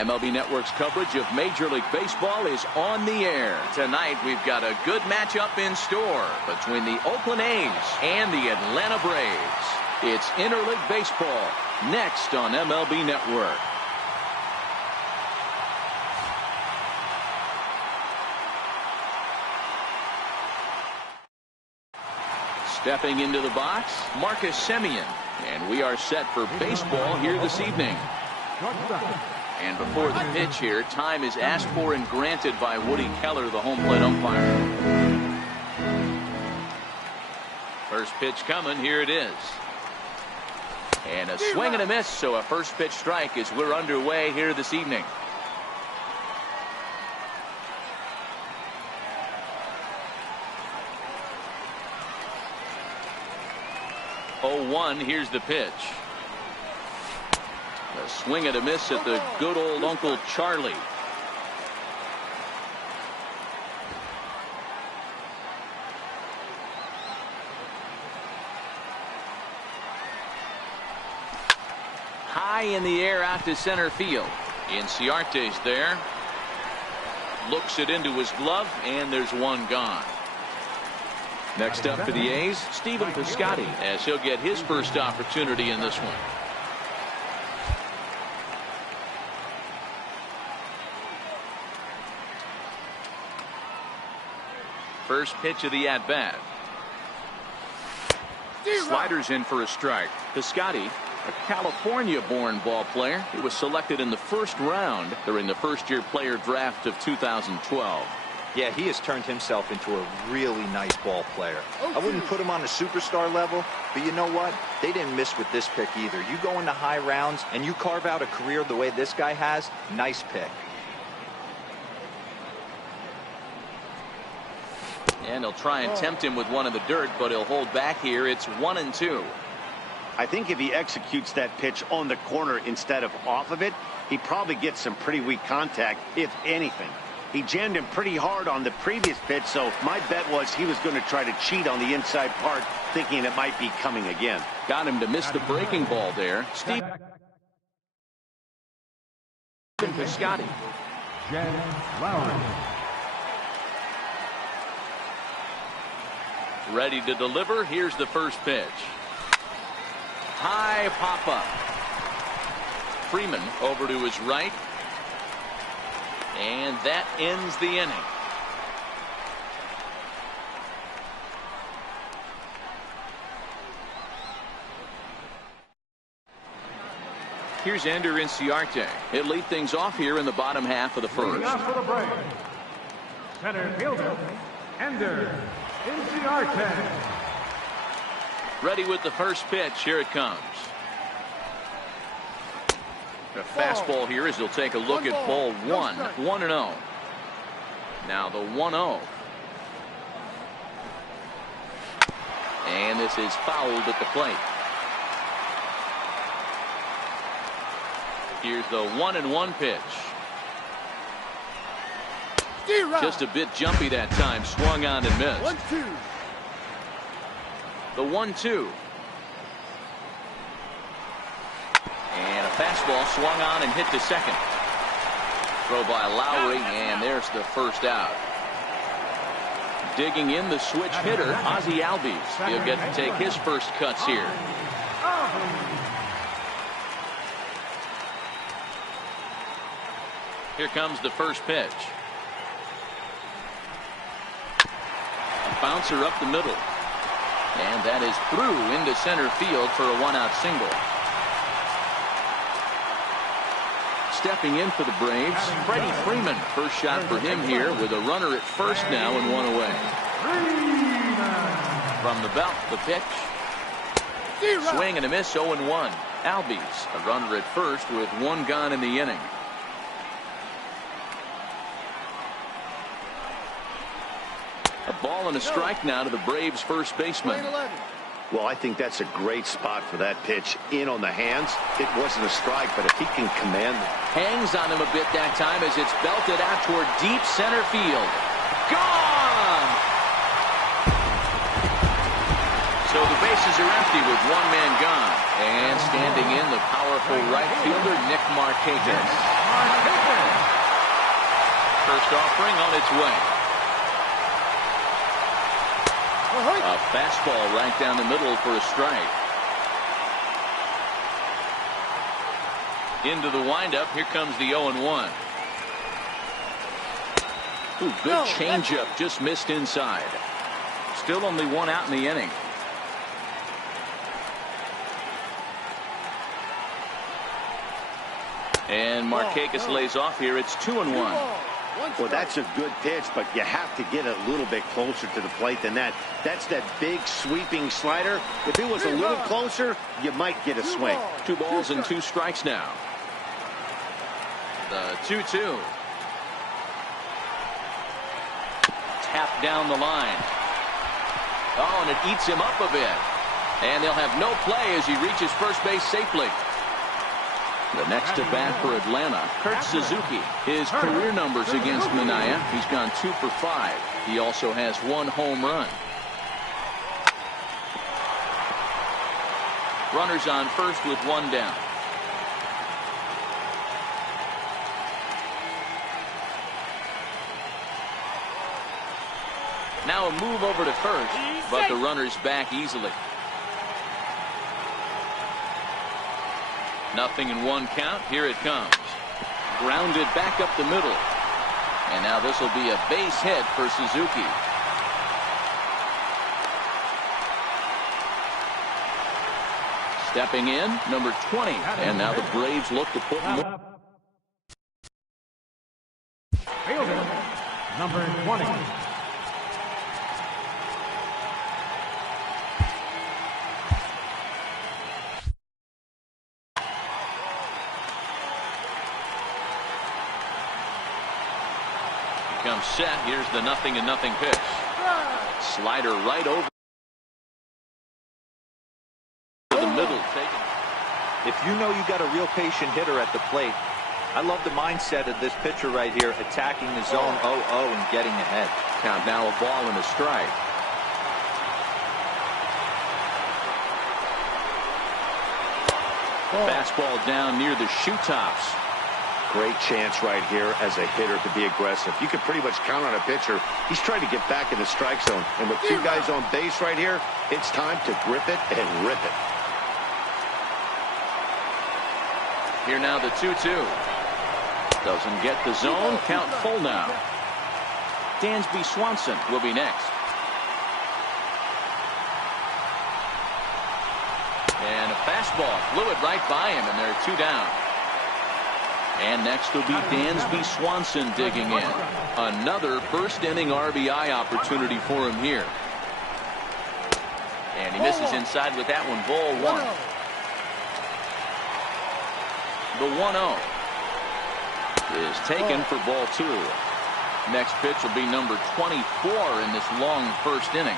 MLB Network's coverage of Major League Baseball is on the air. Tonight, we've got a good matchup in store between the Oakland A's and the Atlanta Braves. It's Interleague Baseball, next on MLB Network. Stepping into the box, Marcus Semien. And we are set for baseball here this evening. And before the pitch here, time is asked for and granted by Woody Keller, the home plate umpire. First pitch coming, here it is. And a swing and a miss, so a first pitch strike as we're underway here this evening. Here's the pitch. A swing and a miss at the good old Uncle Charlie. High in the air out to center field. Inciarte's there. Looks it into his glove, and there's one gone. Next up for the A's, Stephen Piscotty, as he'll get his first opportunity in this one. First pitch of the at-bat. Sliders in for a strike. Piscotty, a California-born ball player. He was selected in the first round during the first-year player draft of 2012. Yeah, he has turned himself into a really nice ball player. I wouldn't put him on a superstar level, but you know what? They didn't miss with this pick either. You go into high rounds and you carve out a career the way this guy has, nice pick. And he'll try and tempt him with one in the dirt, but he'll hold back here. It's 1-2. I think if he executes that pitch on the corner instead of off of it, he probably gets some pretty weak contact, if anything. He jammed him pretty hard on the previous pitch, so my bet was he was going to try to cheat on the inside part, thinking it might be coming again. Got him to miss the breaking ball there. Stephen Piscotty. Ready to deliver. Here's the first pitch. High pop-up. Freeman over to his right. And that ends the inning. Here's Ender Inciarte. He'll lead things off here in the bottom half of the first. For the Braves, center fielder, Ender Inciarte. Ready with the first pitch. Here it comes. A fastball here as he'll take a look at ball one. 1-0. Now the 1-0. And this is fouled at the plate. Here's the 1-1 pitch. Just a bit jumpy that time. Swung on and missed. 1-2. The 1-2. And a fastball swung on and hit to second. Throw by Lowry, and there's the first out. Digging in the switch hitter, Ozzie Albies. He'll get to take his first cuts here. Here comes the first pitch. A bouncer up the middle. And that is through into center field for a one-out single. Stepping in for the Braves, Freddie Freeman. First shot for him here with a runner at first now and one away. From the belt, the pitch. Swing and a miss, 0-1. Albies, a runner at first with one gone in the inning. A ball and a strike now to the Braves' first baseman. Well, I think that's a great spot for that pitch. In on the hands. It wasn't a strike, but if he can command it. Hangs on him a bit that time as it's belted out toward deep center field. Gone! So the bases are empty with one man gone. And standing in, the powerful right fielder, Nick Markakis. first offering on its way. A fastball right down the middle for a strike. Into the windup. Here comes the 0-1. Ooh, good changeup. Just missed inside. Still only one out in the inning. And Markakis lays off here. It's 2-1. Well, that's a good pitch, but you have to get a little bit closer to the plate than that. That's that big sweeping slider. If it was a little closer, you might get a swing. 2 balls and 2 strikes now. The 2-2. Tap down the line. Oh, and it eats him up a bit. And they'll have no play as he reaches first base safely. The next at bat for Atlanta, Kurt Suzuki. His career numbers against Minaya, he's gone 2 for 5. He also has 1 home run. Runners on first with 1 down. Now a move over to first, but the runner's back easily. 0-1 count. Here it comes. Grounded back up the middle. And now this will be a base hit for Suzuki. Stepping in, number 20. And now the Braves look to put more. Fielder, number 20. Comes set. Here's the 0-0 pitch. Slider right over the middle. If you know you got a real patient hitter at the plate, I love the mindset of this pitcher right here, attacking the zone 0-0 and getting ahead. Count now a ball and a strike. Fastball down near the shoe tops. Great chance right here as a hitter to be aggressive. You can pretty much count on a pitcher. He's trying to get back in the strike zone. And with 2 guys on base right here, it's time to grip it and rip it. Here now the 2-2. Doesn't get the zone. Count full now. Dansby Swanson will be next. And a fastball flew it right by him, and there are 2 down. And next will be Dansby Swanson digging in. Another first inning RBI opportunity for him here. And he misses inside with that one. Ball 1. The 1-0 is taken for ball 2. Next pitch will be number 24 in this long first inning.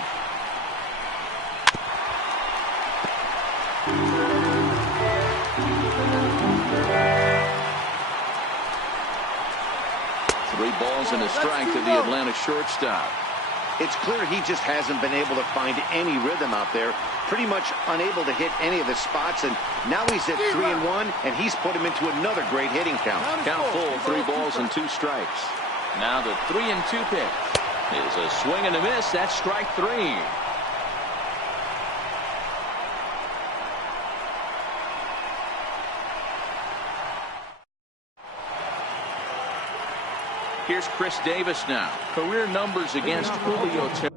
Balls and a strike to the Atlanta shortstop. It's clear he just hasn't been able to find any rhythm out there. Pretty much unable to hit any of his spots, and now he's at 3-1, and he's put him into another great hitting count. Count full, 3 balls and 2 strikes. Now the 3-2 pitch is a swing and a miss. That's strike 3. Here's Chris Davis now. Career numbers against Julio Teheran.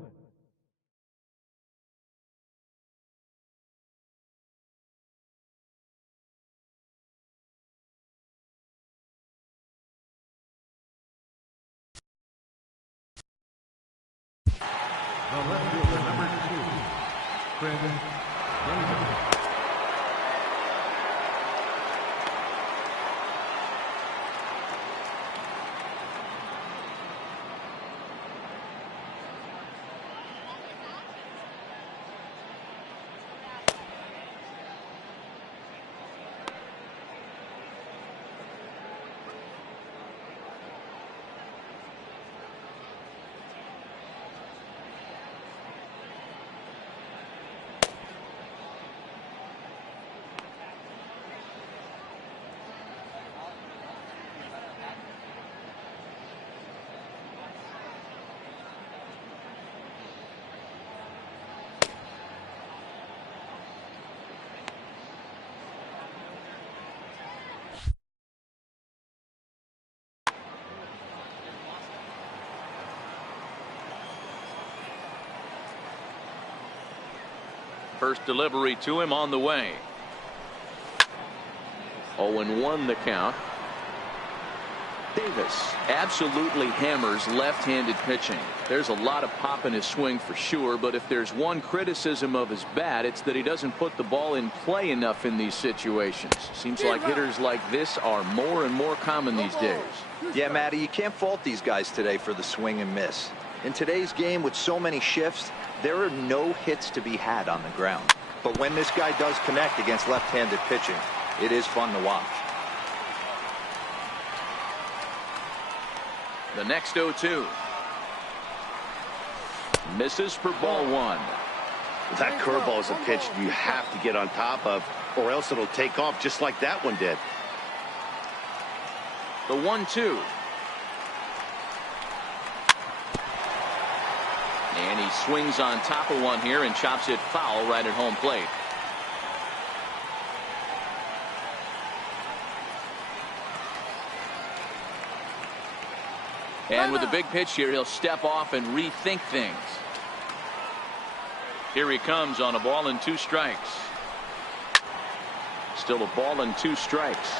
The left fielder, number 2, Chris Davis. First delivery to him on the way. 0-1 the count. Davis absolutely hammers left-handed pitching. There's a lot of pop in his swing for sure, but if there's one criticism of his bat, it's that he doesn't put the ball in play enough in these situations. Seems like hitters like this are more and more common these days. Yeah, Matty, you can't fault these guys today for the swing and miss. In today's game with so many shifts, there are no hits to be had on the ground. But when this guy does connect against left-handed pitching, it is fun to watch. The next 0-2. Misses for ball one. That curveball is a pitch you have to get on top of, or else it'll take off just like that one did. The 1-2. And he swings on top of one here and chops it foul right at home plate. And with a big pitch here, he'll step off and rethink things. Here he comes on a ball and 2 strikes. Still a ball and 2 strikes.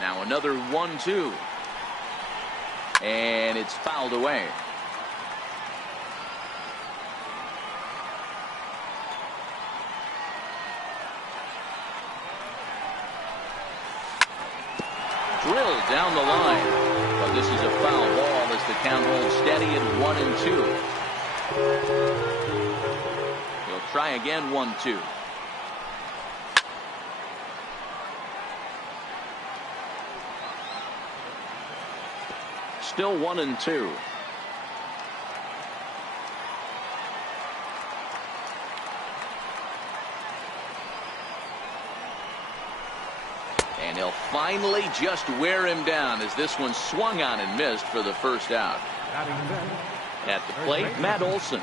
Now another 1-2. And it's fouled away. Drilled down the line, but this is a foul ball as the count holds steady at 1-2. He'll try again. 1-2. Still 1-2. And he'll finally just wear him down as this one swung on and missed for the first out. At the plate, Matt Olson.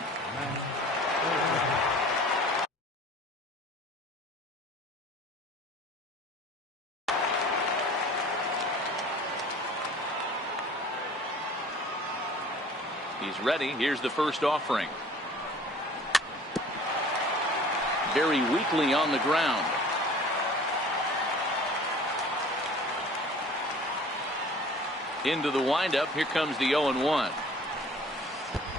He's ready. Here's the first offering. Very weakly on the ground. Into the windup. Here comes the 0-1.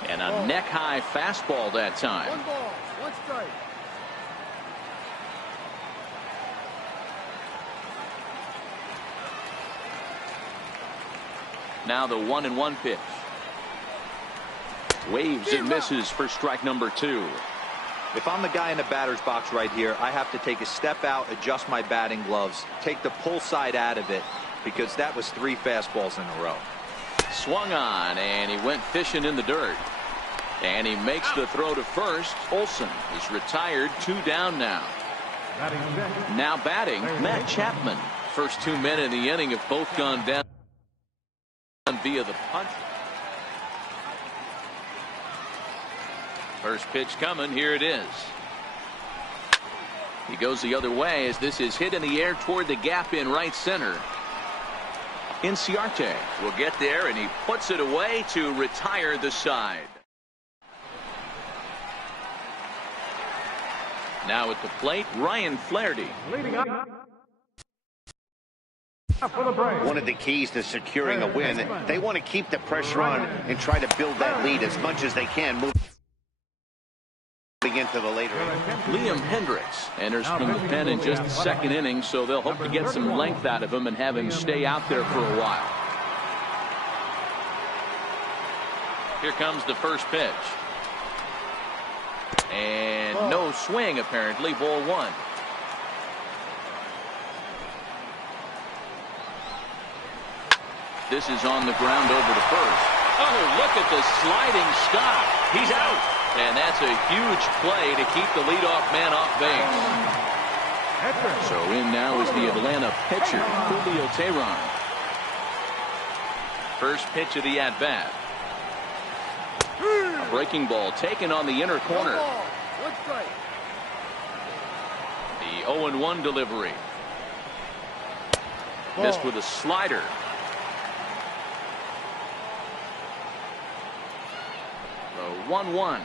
And a neck-high fastball that time. 1 ball, 1 strike. Now the 1-1 pitch. Waves and misses for strike number 2. If I'm the guy in the batter's box right here, I have to take a step out, adjust my batting gloves, take the pull side out of it, because that was 3 fastballs in a row. Swung on, and he went fishing in the dirt. And he makes the throw to first. Olson is retired. 2 down now. Now batting, Matt Chapman. First 2 men in the inning have both gone down via the punch. First pitch coming. Here it is. He goes the other way as this is hit in the air toward the gap in right center. Inciarte will get there, and he puts it away to retire the side. Now at the plate, Ryan Flaherty. Leading up for the Braves. One of the keys to securing a win, they want to keep the pressure on and try to build that lead as much as they can, moving into the later innings. Liam Hendricks enters from the pen in just the second inning, so they'll hope to get some length out of him and have him stay out there for a while. Here comes the first pitch. And no swing, apparently. Ball 1. This is on the ground over to first. Oh, look at the sliding stop. He's out. And that's a huge play to keep the leadoff man off base. So in now is the Atlanta pitcher, Julio Teheran. First pitch of the at-bat. A breaking ball taken on the inner corner. 1 ball, 1 strike. The 0-1 delivery. Missed with a slider. 1-1.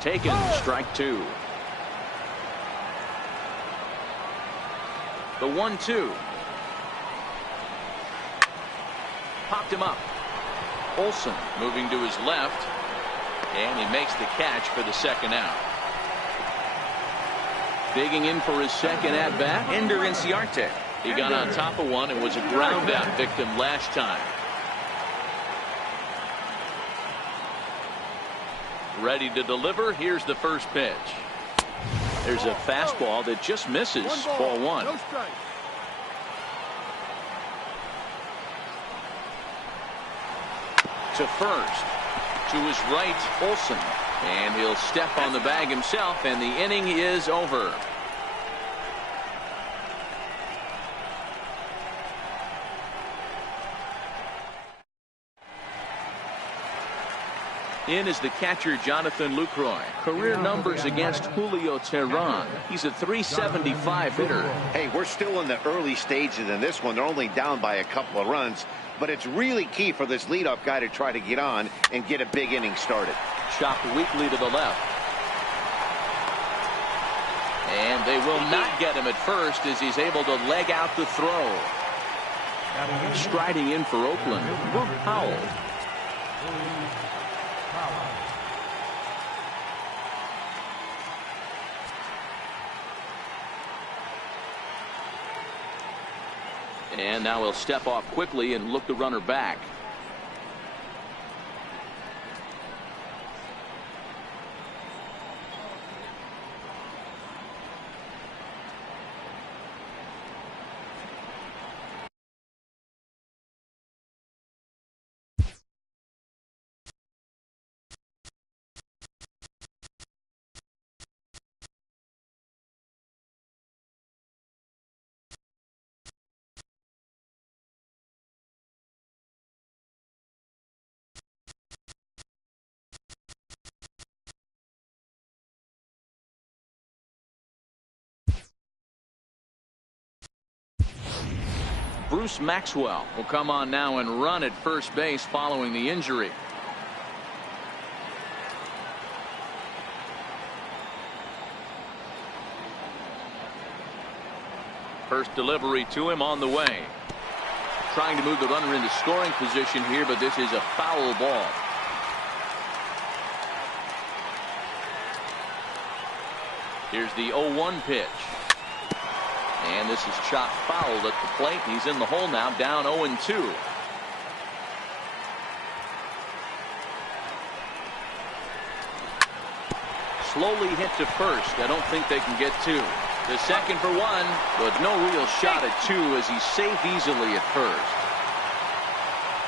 Taken, strike 2. The 1-2. Popped him up. Olsen moving to his left, and he makes the catch for the second out. Digging in for his second at-bat, Ender Inciarte. He got on top of one and was a ground-out victim last time. Ready to deliver. Here's the first pitch. There's a fastball that just misses. Ball 1. No strike. To first. To his right, Olsen. And he'll step on the bag himself, and the inning is over. In is the catcher, Jonathan Lucroy. Career numbers against Julio Teheran. He's a .375 hitter. Hey, we're still in the early stages in this one. They're only down by a couple of runs, but it's really key for this leadoff guy to try to get on and get a big inning started. Chopped weakly to the left. And they will not get him at first as he's able to leg out the throw. Striding in for Oakland, Brooke Powell. And now he'll step off quickly and look the runner back. Bruce Maxwell will come on now and run at first base following the injury. First delivery to him on the way. Trying to move the runner into scoring position here, but this is a foul ball. Here's the 0-1 pitch. And this is chopped foul at the plate. He's in the hole now, down 0-2. Slowly hit to first. I don't think they can get 2. The second for 1, but no real shot at 2 as he's safe easily at first.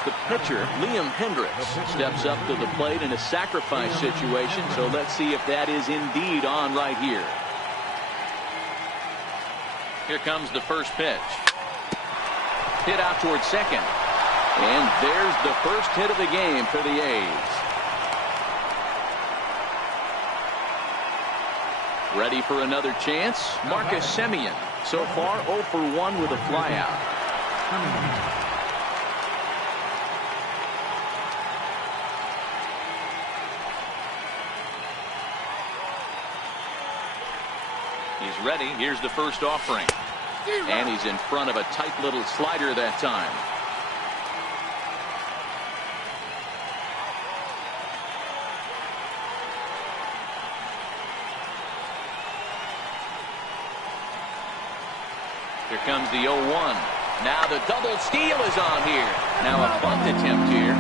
The pitcher, Liam Hendricks, steps up to the plate in a sacrifice situation, so let's see if that is indeed on right here. Here comes the first pitch. Hit out towards second. And there's the first hit of the game for the A's. Ready for another chance? Marcus Semien. So far 0 for 1 with a flyout. He's ready. Here's the first offering. And he's in front of a tight little slider that time. Here comes the 0-1. Now the double steal is on here. Now a bunt attempt here.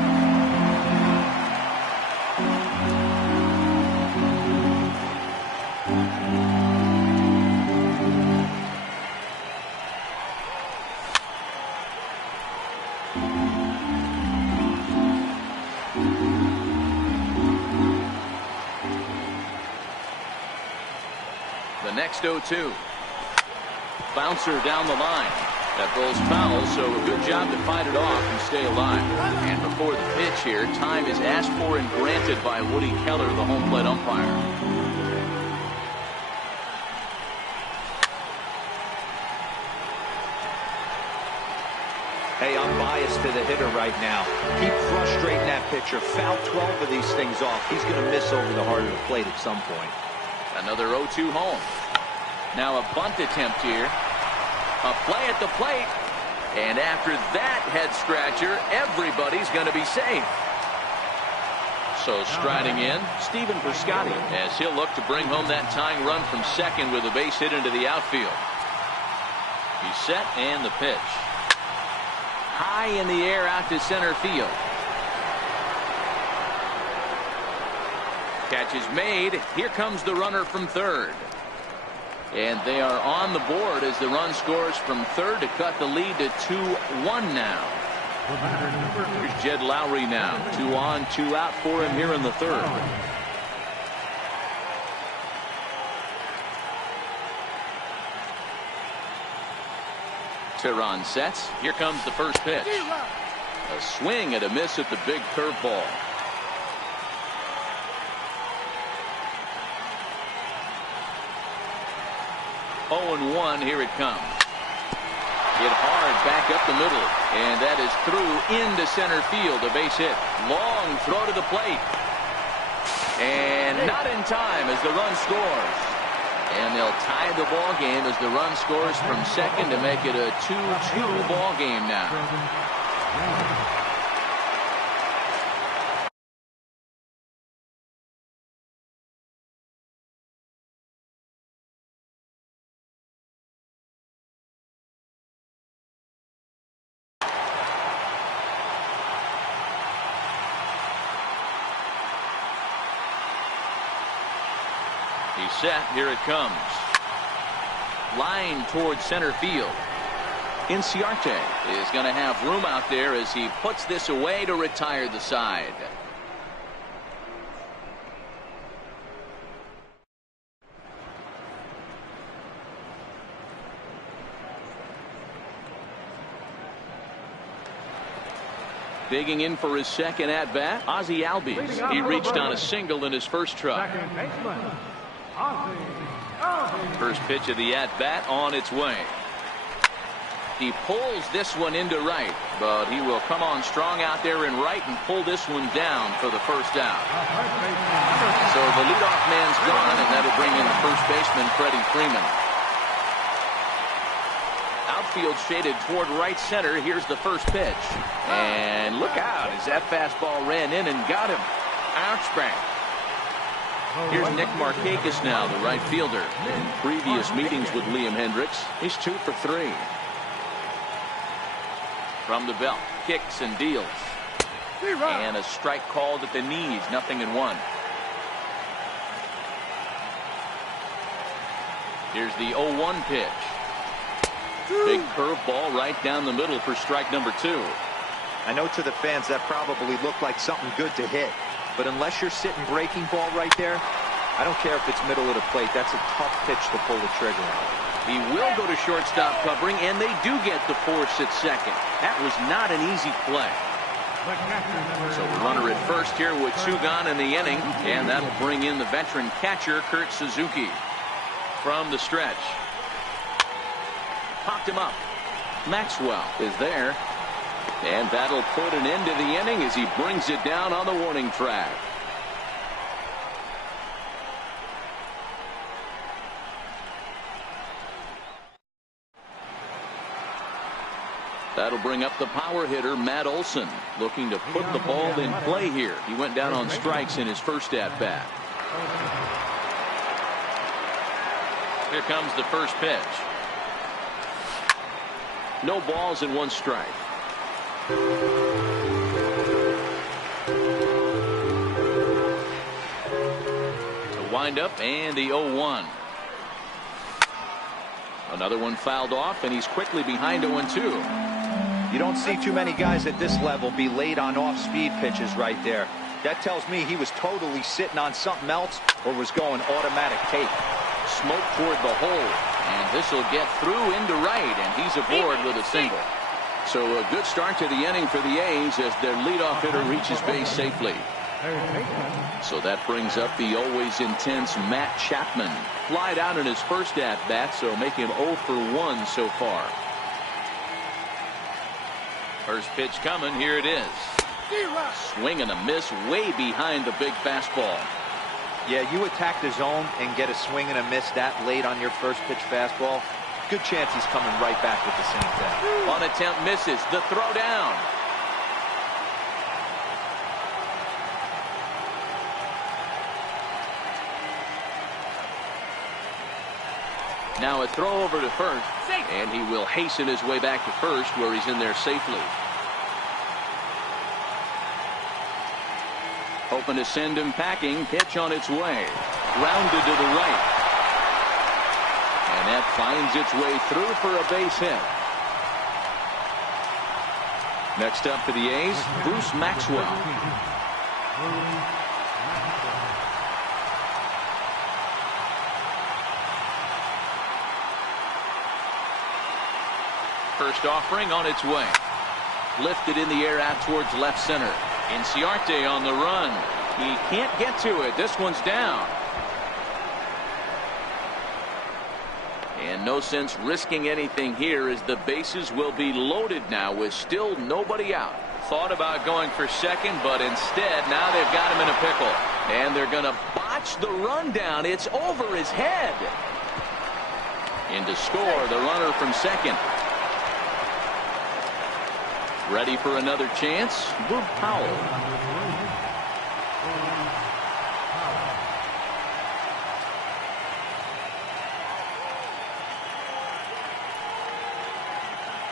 The next 0-2. Bouncer down the line. That rolls foul, so a good job to fight it off and stay alive. And before the pitch here, time is asked for and granted by Woody Keller, the home plate umpire. Hey, I'm biased to the hitter right now. Keep frustrating that pitcher. Foul 12 of these things off. He's going to miss over the heart of the plate at some point. Another 0-2 home. Now a bunt attempt here. A play at the plate. And after that head scratcher, everybody's going to be safe. So striding in, Stephen Piscotty, as he'll look to bring home that tying run from second with a base hit into the outfield. He's set and the pitch. High in the air out to center field. Catch is made. Here comes the runner from third. And they are on the board as the run scores from third to cut the lead to 2-1 now. Here's Jed Lowry now. 2 on, 2 out for him here in the third. Tehran sets. Here comes the first pitch. A swing and a miss at the big curveball. Oh, and 1. Here it comes. Hit hard back up the middle, and that is through into center field. A base hit. Long throw to the plate, and not in time as the run scores. And they'll tie the ball game as the run scores from second to make it a 2-2 ball game now. He's set. Here it comes. Line towards center field. Inciarte is going to have room out there as he puts this away to retire the side. Digging in for his second at bat, Ozzie Albies. He reached on a single in his first try. First pitch of the at bat on its way. He pulls this one into right, but he will come on strong out there in right and pull this one down for the first out. So the leadoff man's gone, and that'll bring in the first baseman, Freddie Freeman. Outfield shaded toward right center. Here's the first pitch. And look out as that fastball ran in and got him. Ouch bang. Here's Nick Markakis now, the right fielder. In previous meetings with Liam Hendricks, he's 2 for 3. From the belt, kicks and deals. And a strike called at the knees, 0-1. Here's the 0-1 pitch. Big curveball right down the middle for strike number 2. I know to the fans that probably looked like something good to hit. But unless you're sitting breaking ball right there, I don't care if it's middle of the plate. That's a tough pitch to pull the trigger on. He will go to shortstop covering, and they do get the force at second. That was not an easy play. So the runner at first here with 2 gone in the inning, and that'll bring in the veteran catcher, Kurt Suzuki. From the stretch. Popped him up. Maxwell is there. And that'll put an end to the inning as he brings it down on the warning track. That'll bring up the power hitter, Matt Olson, looking to put the ball in play here. He went down on strikes in his first at-bat. Here comes the first pitch. No balls and 1 strike. To wind up, and the 0-1. Another one fouled off, and he's quickly behind 0-2. You don't see too many guys at this level be late on off-speed pitches right there. That tells me he was totally sitting on something else or was going automatic take. Smoke toward the hole, and this will get through into right, and he's aboard with a single. So a good start to the inning for the A's as their leadoff hitter reaches base safely. So that brings up the always intense Matt Chapman. Flied out in his first at-bat, so make him 0 for 1 so far. First pitch coming. Here it is. Swing and a miss way behind the big fastball. Yeah, you attack the zone and get a swing and a miss that late on your first pitch fastball. Good chance he's coming right back with the same thing. On attempt misses. The throw down. Now a throw over to first, and he will hasten his way back to first, where he's in there safely. Hoping to send him packing. Pitch on its way. Grounded to the right. And that finds its way through for a base hit. Next up for the A's, Bruce Maxwell. First offering on its way. Lifted in the air out towards left center. Inciarte on the run. He can't get to it. This one's down. And no sense risking anything here, as the bases will be loaded now with still nobody out. Thought about going for second, but instead now they've got him in a pickle. And they're going to botch the rundown. It's over his head. In to score, the runner from second. Ready for another chance? Boog Powell.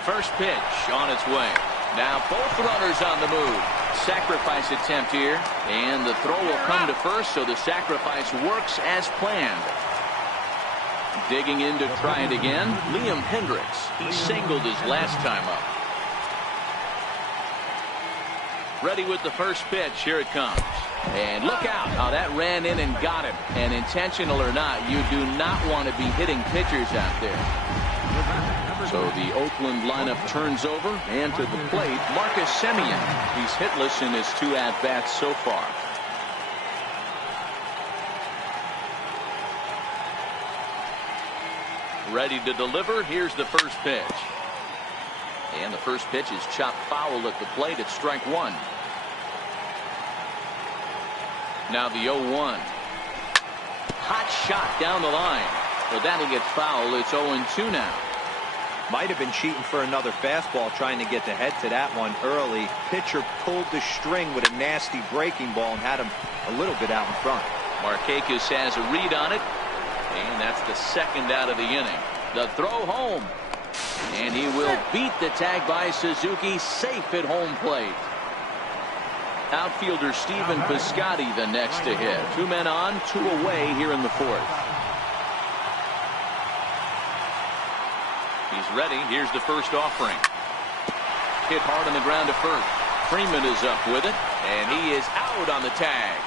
First pitch on its way. Now both runners on the move. Sacrifice attempt here. And the throw will come to first, so the sacrifice works as planned. Digging in to try it again, Liam Hendricks. He singled his last time up. Ready with the first pitch. Here it comes. And look out how that ran in and got him. And intentional or not, you do not want to be hitting pitchers out there. So the Oakland lineup turns over, and to the plate, Marcus Semien. He's hitless in his 2 at-bats so far. Ready to deliver. Here's the first pitch. And the first pitch is chopped foul at the plate. It's strike one. Now the 0-1. Hot shot down the line. But that'll get foul. It's 0-2 now. Might have been cheating for another fastball, trying to get the head to that one early. Pitcher pulled the string with a nasty breaking ball and had him a little bit out in front. Markakis has a read on it. And that's the second out of the inning. The throw home. And he will beat the tag by Suzuki, safe at home plate. Outfielder Stephen Piscotty the next to hit. 2 men on, 2 away here in the fourth. He's ready. Here's the first offering. Hit hard on the ground to first. Freeman is up with it, and he is out on the tag.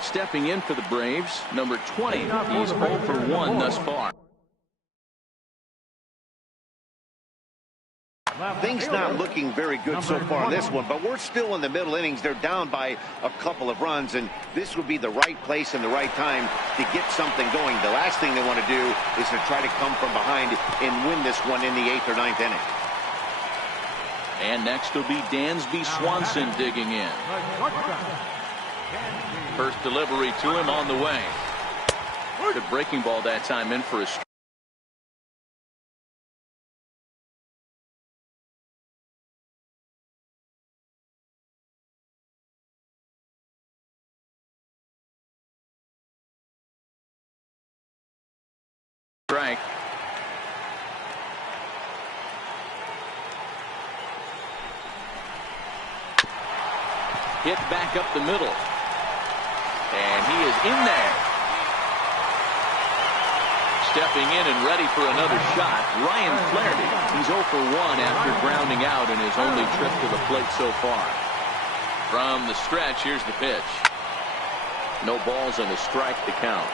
Stepping in for the Braves, number 20. He's 0 for 1 thus far. Things not looking very good so far in this one, but we're still in the middle innings. They're down by a couple of runs, and this would be the right place and the right time to get something going. The last thing they want to do is to try to come from behind and win this one in the 8th or 9th inning. And next will be Dansby Swanson digging in. First delivery to him on the way. Good breaking ball that time in for a strike. Hit back up the middle. And he is in there. Stepping in and ready for another shot, Ryan Flaherty. He's 0 for 1 after grounding out in his only trip to the plate so far. From the stretch, here's the pitch. No balls and a strike to count.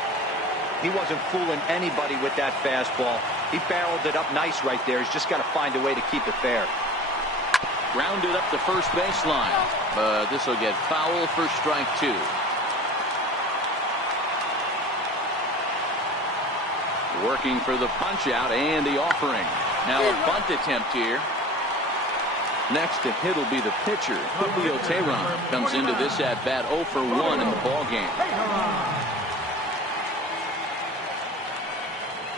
He wasn't fooling anybody with that fastball. He barreled it up nice right there. He's just got to find a way to keep it fair. Grounded up the first baseline. But this will get foul for strike 2. Working for the punch out and the offering. Now a bunt attempt here. Next to hit will be the pitcher. Julio Teheran comes into this at bat 0 for 1 in the ball game.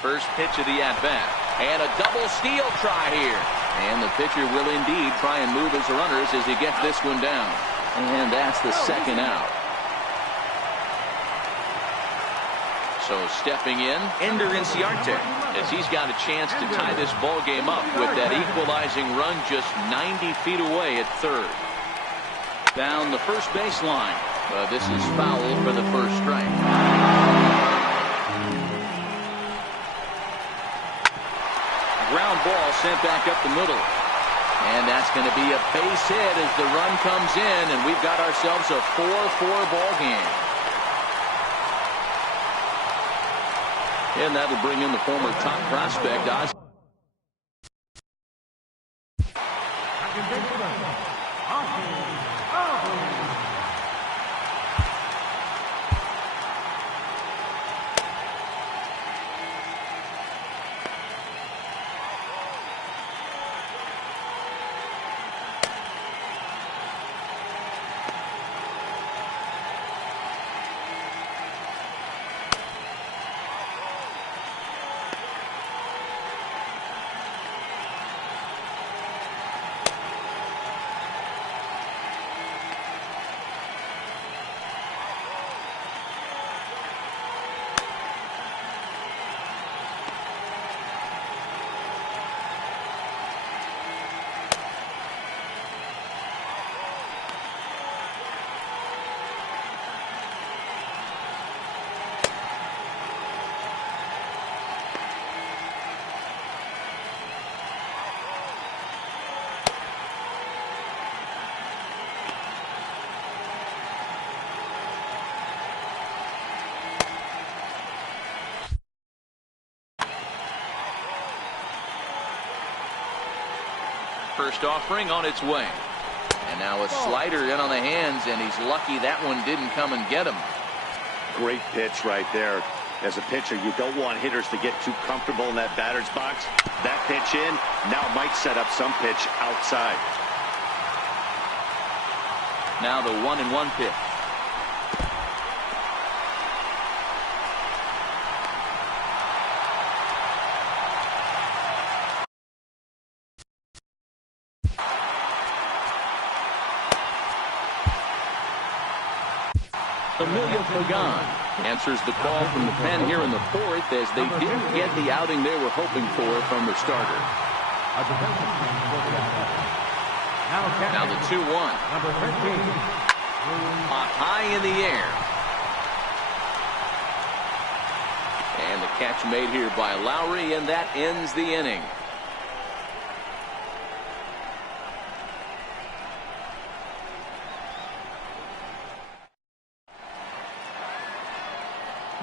First pitch of the at bat. And a double steal try here. And the pitcher will indeed try and move his runners as he gets this one down. And that's the second out. So stepping in, Ender Inciarte, as he's got a chance to tie this ball game up with that equalizing run just 90 feet away at third. Down the first baseline. This is foul for the first strike. Ground ball sent back up the middle. And that's going to be a base hit as the run comes in, and we've got ourselves a 4-4 ball game. And that'll bring in the former top prospect, Oz. First offering on its way. And now a slider in on the hands, and he's lucky that one didn't come and get him. Great pitch right there. As a pitcher, you don't want hitters to get too comfortable in that batter's box. That pitch in now might set up some pitch outside. Now the 1-1 pitch. Emilio Pagan answers the call from the pen here in the fourth, as they didn't get the outing they were hoping for from their starter. Now the 2-1. Number 13. Hot high in the air. And the catch made here by Lowry, and that ends the inning.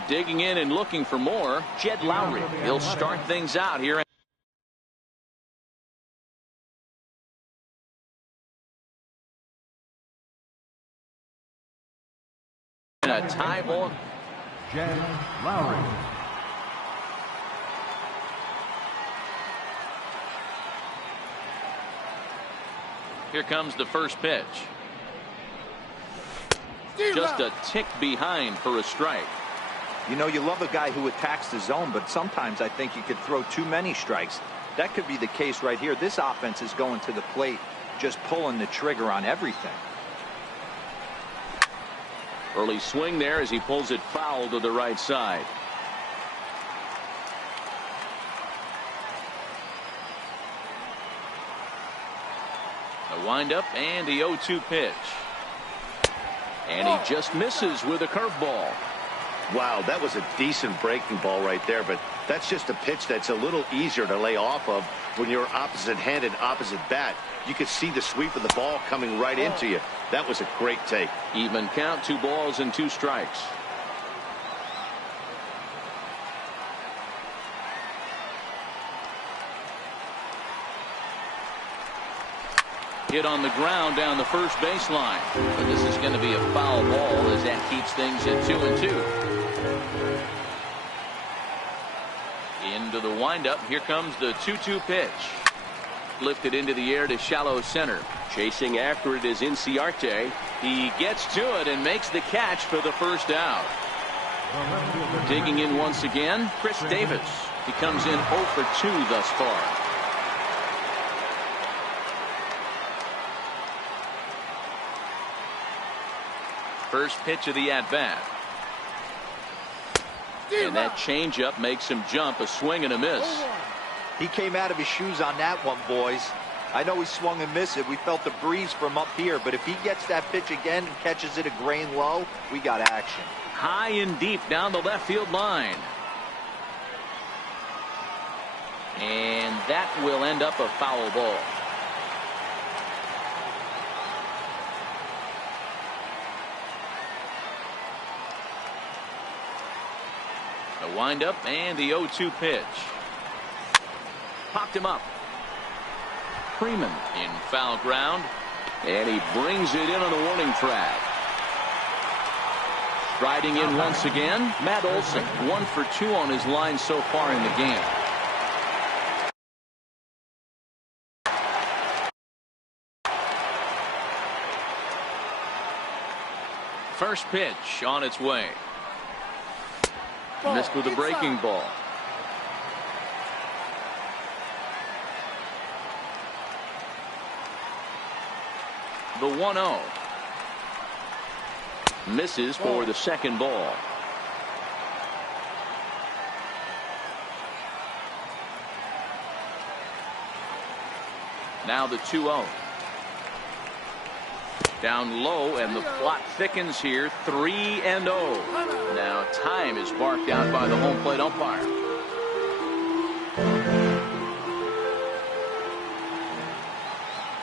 Digging in and looking for more, Jed Lowry. He'll start things out here. And a tie ball. Jed Lowry. Here comes the first pitch. Just a tick behind for a strike. You know, you love a guy who attacks the zone, but sometimes I think you could throw too many strikes. That could be the case right here. This offense is going to the plate, just pulling the trigger on everything. Early swing there as he pulls it foul to the right side. A windup and the 0-2 pitch. And he just misses with a curveball. Wow, that was a decent breaking ball right there, but that's just a pitch that's a little easier to lay off of when you're opposite-handed, opposite bat. You could see the sweep of the ball coming right into you. That was a great take. Even count, 2 balls and 2 strikes. Hit on the ground down the first baseline. But this is going to be a foul ball as that keeps things at 2-2. Into the windup. Here comes the 2-2 pitch. Lifted into the air to shallow center. Chasing after it is Inciarte. He gets to it and makes the catch for the first out. Digging in once again, Chris Davis. He comes in 0 for 2 thus far. First pitch of the at-bat. And that changeup makes him jump. A swing and a miss. He came out of his shoes on that one, boys. I know he swung and missed it. We felt the breeze from up here, but if he gets that pitch again and catches it a grain low, we got action. High and deep down the left field line. And that will end up a foul ball. The windup and the 0-2 pitch. Popped him up. Freeman in foul ground. And he brings it in on the warning track. Striding in once again, Matt Olson. 1 for 2 on his line so far in the game. First pitch on its way. Missed with a breaking ball. The 1-0. Misses for the second ball. Now the 2-0. Down low, and the plot thickens here. 3-0. Now time is barked out by the home plate umpire.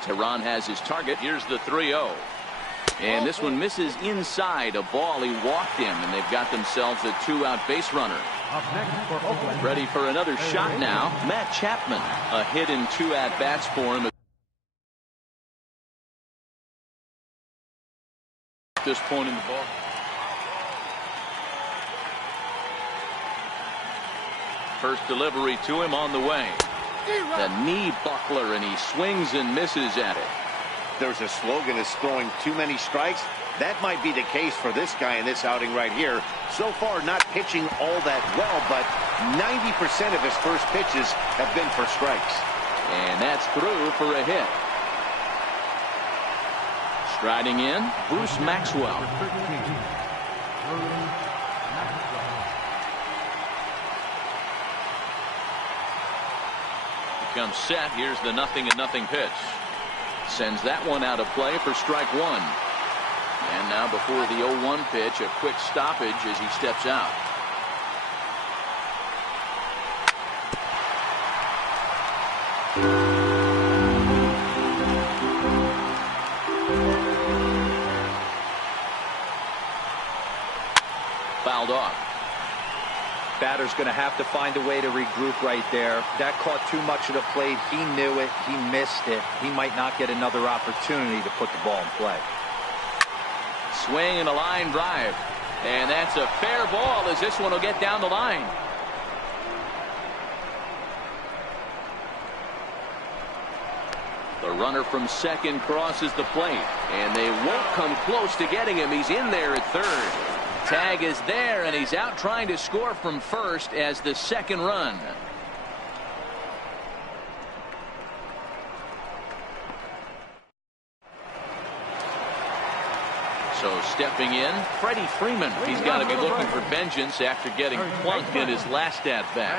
Tehran has his target. Here's the 3-0. And this one misses inside a ball. He walked him, and they've got themselves a 2-out base runner. Ready for another shot now. Matt Chapman. A hit in 2 at-bats for him. At this point in the ball. First delivery to him on the way. The knee buckler, and he swings and misses at it. There's a slogan is throwing too many strikes. That might be the case for this guy in this outing right here. So far, not pitching all that well, but 90% of his first pitches have been for strikes. And that's through for a hit. Striding in, Bruce Maxwell. Becomes set. Here's the 0-0 pitch. Sends that one out of play for strike 1. And now before the 0-1 pitch, a quick stoppage as he steps out. Fouled off. Batter's going to have to find a way to regroup right there. That caught too much of the plate. He knew it. He missed it. He might not get another opportunity to put the ball in play. Swing and a line drive. And that's a fair ball as this one will get down the line. The runner from second crosses the plate. And they won't come close to getting him. He's in there at third. Tag is there, and he's out trying to score from first as the second run. So stepping in, Freddie Freeman. He's got to be looking for vengeance after getting plunked in his last at-bat.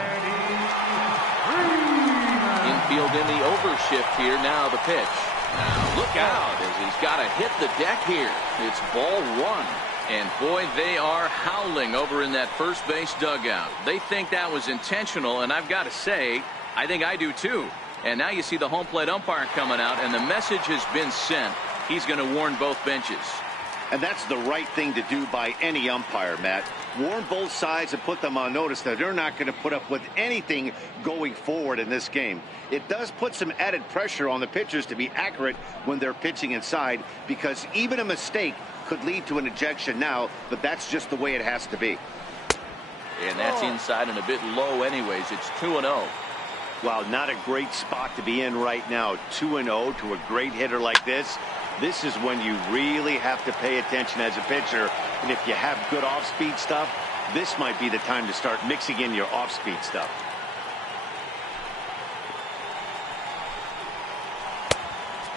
Infield in the overshift here. Now the pitch. Now look out as he's got to hit the deck here. It's ball 1. And boy, they are howling over in that first base dugout. They think that was intentional, and I've got to say, I think I do too. And now you see the home plate umpire coming out, and the message has been sent. He's going to warn both benches. And that's the right thing to do by any umpire, Matt. Warn both sides and put them on notice that they're not going to put up with anything going forward in this game. It does put some added pressure on the pitchers to be accurate when they're pitching inside, because even a mistake could lead to an ejection now, but that's just the way it has to be. And that's inside and a bit low anyways. It's 2-0. Wow, not a great spot to be in right now. 2-0 to a great hitter like this. This is when you really have to pay attention as a pitcher. And if you have good off-speed stuff, this might be the time to start mixing in your off-speed stuff.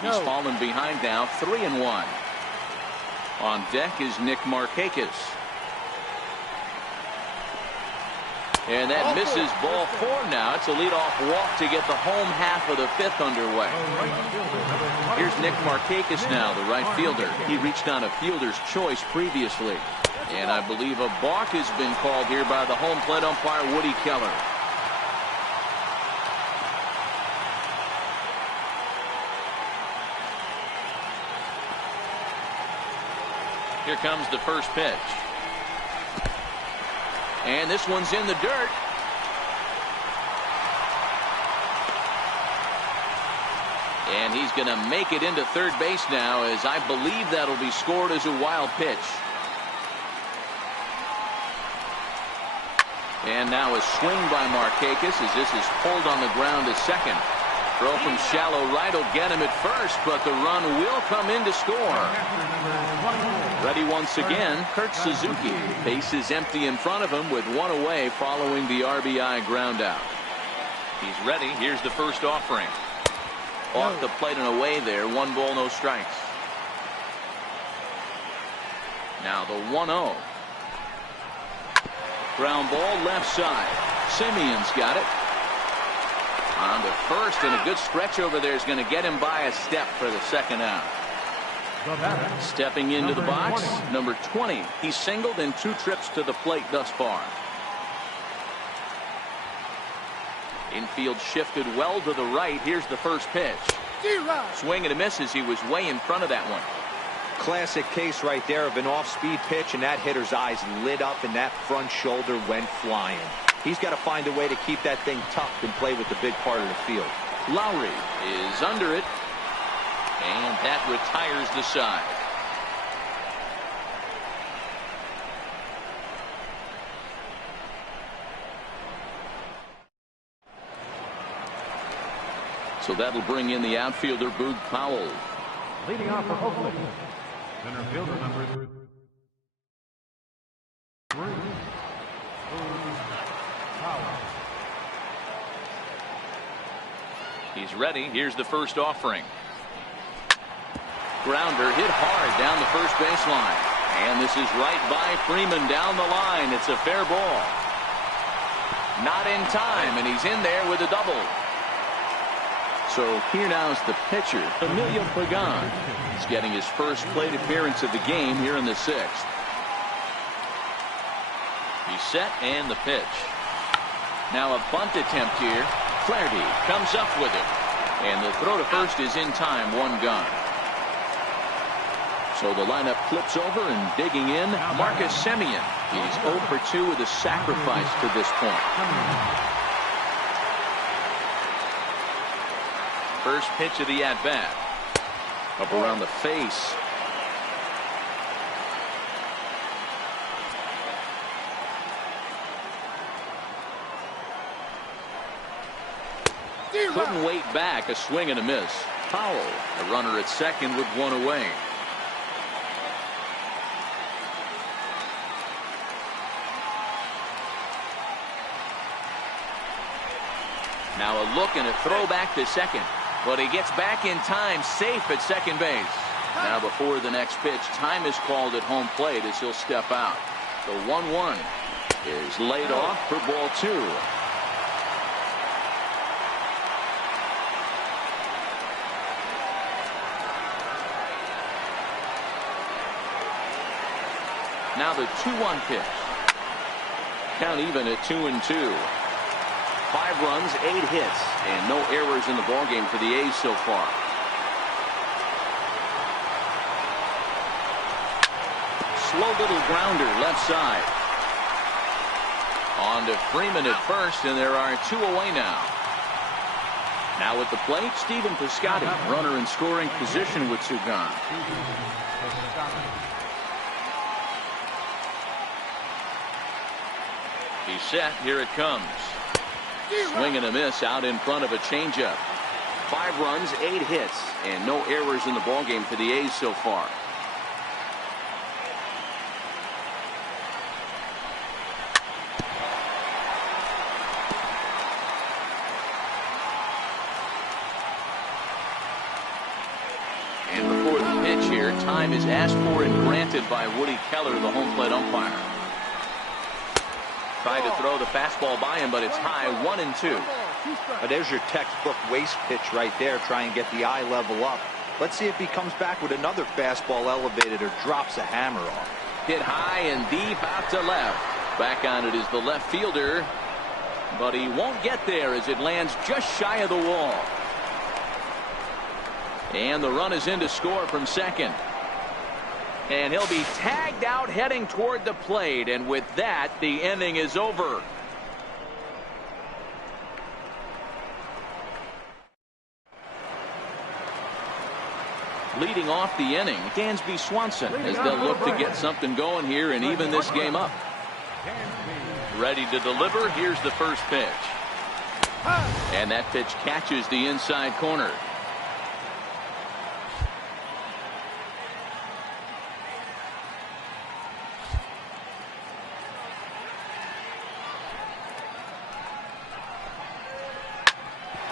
He's fallen behind now, 3-1. On deck is Nick Markakis. And that misses ball 4 now. It's a leadoff walk to get the home half of the 5th underway. Here's Nick Markakis now, the right fielder. He reached on a fielder's choice previously. And I believe a balk has been called here by the home plate umpire, Woody Keller. Here comes the first pitch. And this one's in the dirt. And he's going to make it into third base now, as I believe that'll be scored as a wild pitch. And now a swing by Markakis as this is pulled on the ground to second. Throw from shallow right will get him at first, but the run will come in to score. Ready once again, Kurt Suzuki. Base is empty in front of him with 1 away following the RBI ground out. He's ready. Here's the first offering. Off the plate and away there. 1 ball, no strikes. Now the 1-0. Ground ball left side. Simeon's got it. On to first, and a good stretch over there is going to get him by a step for the second out. Stepping into the box, number 20. He's singled in 2 trips to the plate thus far. Infield shifted well to the right. Here's the first pitch. Swing and a miss as he was way in front of that one. Classic case right there of an off-speed pitch, and that hitter's eyes lit up and that front shoulder went flying. He's got to find a way to keep that thing tucked and play with the big part of the field. Lowry is under it, and that retires the side. So that'll bring in the outfielder, Boog Powell. Leading off for Oakland, center fielder number 3, Boog Powell. He's ready. Here's the first offering. Grounder hit hard down the first baseline. And this is right by Freeman down the line. It's a fair ball. Not in time, and he's in there with a double. So here now is the pitcher, Emilio Pagan. He's getting his first plate appearance of the game here in the 6th. He's set, and the pitch. Now a bunt attempt here. Flaherty comes up with it. And the throw to first is in time, 1 gone. So the lineup flips over and digging in, Marcus Semien. He's 0 for 2 with a sacrifice to this point. First pitch of the at-bat. Up around the face. Couldn't wait back. A swing and a miss. Powell, a runner at second with 1 away. Now a look and a throw back to second. But he gets back in time, safe at second base. Now before the next pitch, time is called at home plate as he'll step out. The 1-1 is laid off for ball 2. Now the 2-1 pitch. Count even at 2-2. 5 runs, 8 hits, and no errors in the ballgame for the A's so far. Slow little grounder left side. On to Freeman at first, and there are 2 away now. Now at the plate, Stephen Piscotty, runner in scoring position with 2 gone. He's set. Here it comes. Swing and a miss out in front of a changeup. 5 runs, 8 hits, and no errors in the ballgame for the A's so far. And before the pitch here, time is asked for and granted by Woody Keller, the home plate umpire. Tried to throw the fastball by him, but it's high, 1-2. There's your textbook waste pitch right there. Try and get the eye level up. Let's see if he comes back with another fastball elevated or drops a hammer off. Hit high and deep out to left. Back on it is the left fielder, but he won't get there as it lands just shy of the wall. And the run is in to score from second. And he'll be tagged out heading toward the plate, and with that, the inning is over. Leading off the inning, Dansby Swanson, as they'll look to get something going here and even this game up. Ready to deliver. Here's the first pitch. And that pitch catches the inside corner.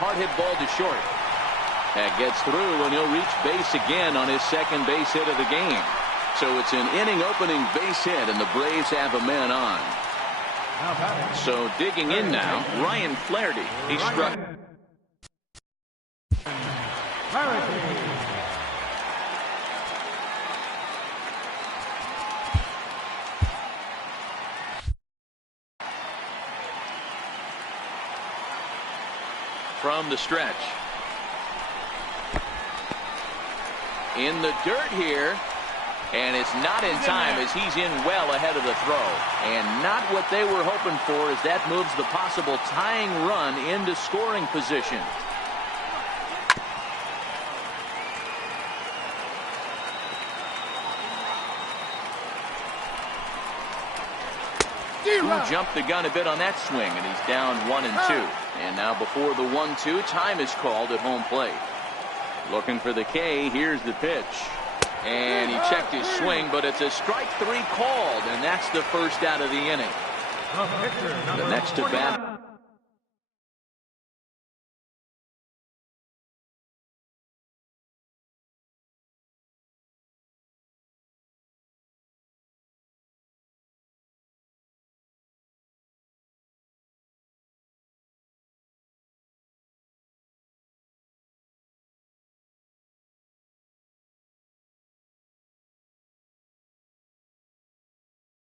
Hard hit ball to short. That gets through, and he'll reach base again on his second base hit of the game. So it's an inning opening base hit, and the Braves have a man on. So digging in now, Ryan Flaherty. He struck. From the stretch. In the dirt here, and it's not in time as he's in well ahead of the throw. And not what they were hoping for, as that moves the possible tying run into scoring position. Jumped the gun a bit on that swing, and he's down 1-2. And now before the 1-2, time is called at home plate. Looking for the K. Here's the pitch. And he checked his swing, but it's a strike 3 called, and that's the first out of the inning. The next to bat.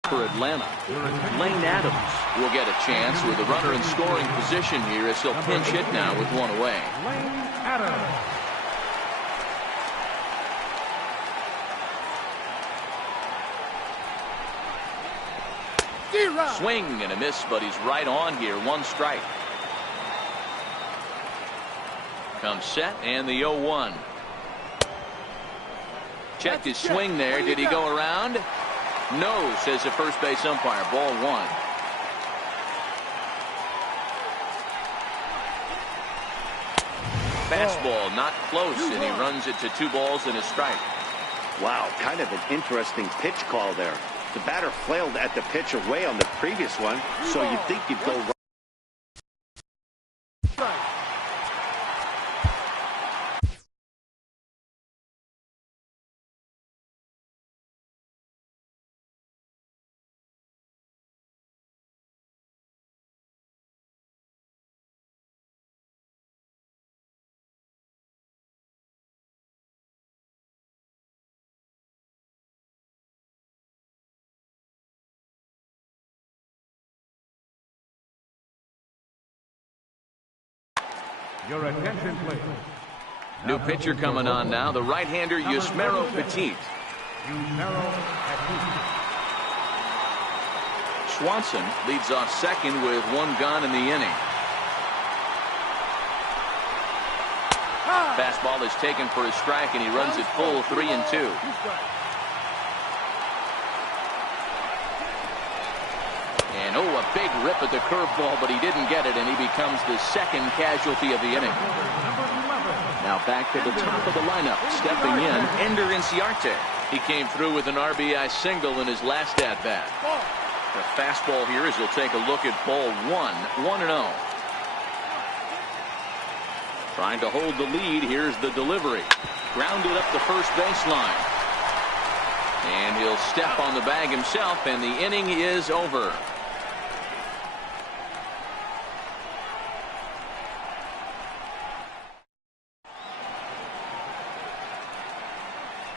For Atlanta, Lane Adams will get a chance with a runner in scoring position here as he'll pinch hit now with one away. Lane Adams. Swing and a miss, but he's right on here. 1 strike. Comes set and the 0-1. Checked his swing there. Did he go around? No, says the first base umpire. Ball 1. Fastball not close, and he runs it to 2 balls and a strike. Wow, kind of an interesting pitch call there. The batter flailed at the pitch away on the previous one, so you'd think you'd go right. Your attention, please. New pitcher coming on now, the right-hander Yusmeiro Petit. Yusmeiro Petit. Swanson leads off second with 1 gone in the inning. Fastball is taken for a strike, and he runs it full 3-2. And a big rip at the curveball, but he didn't get it, and he becomes the second casualty of the inning. Now back to the top of the lineup, stepping in, Ender Inciarte. He came through with an RBI single in his last at-bat. The fastball here as he'll take a look at ball 1-0. Trying to hold the lead. Here's the delivery. Grounded up the first baseline. And he'll step on the bag himself, and the inning is over.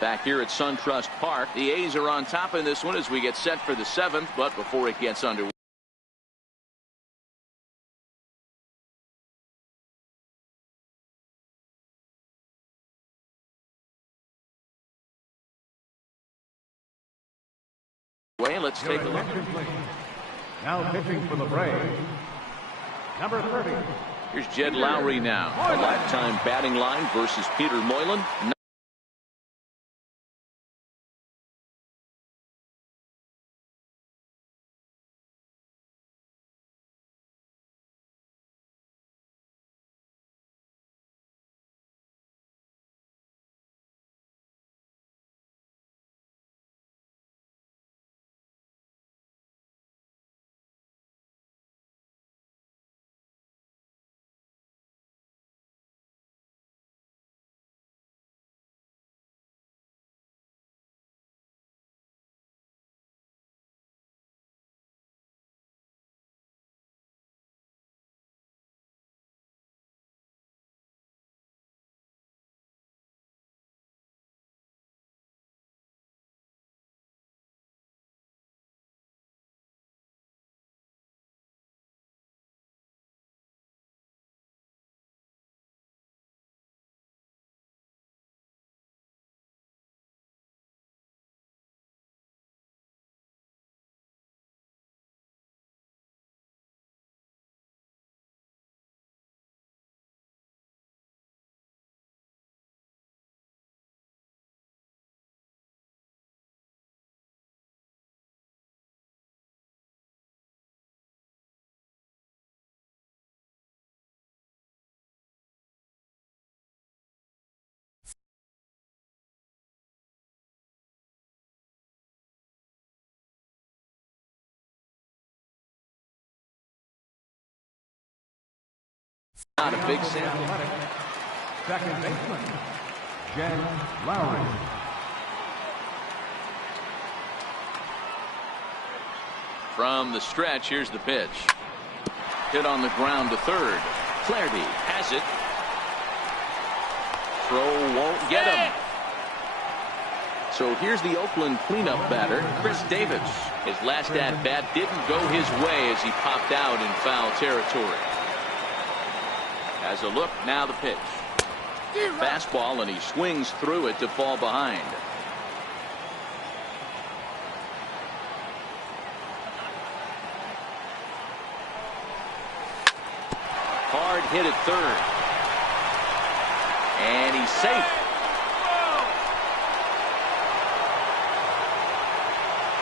Back here at SunTrust Park, the A's are on top in this one as we get set for the 7th, but before it gets underway. Let's take a look. Now pitching for the Braves, number 30. Here's Jed Lowry now. A lifetime batting line versus Peter Moylan. Not a big sample. Second baseman, Jed Lowry. From the stretch, here's the pitch. Hit on the ground to third. Flaherty has it. Throw won't get him. So here's the Oakland cleanup batter, Chris Davis. His last at-bat didn't go his way as he popped out in foul territory. As a look, now the pitch. Fastball, and he swings through it to fall behind. Hard hit at third. And he's safe.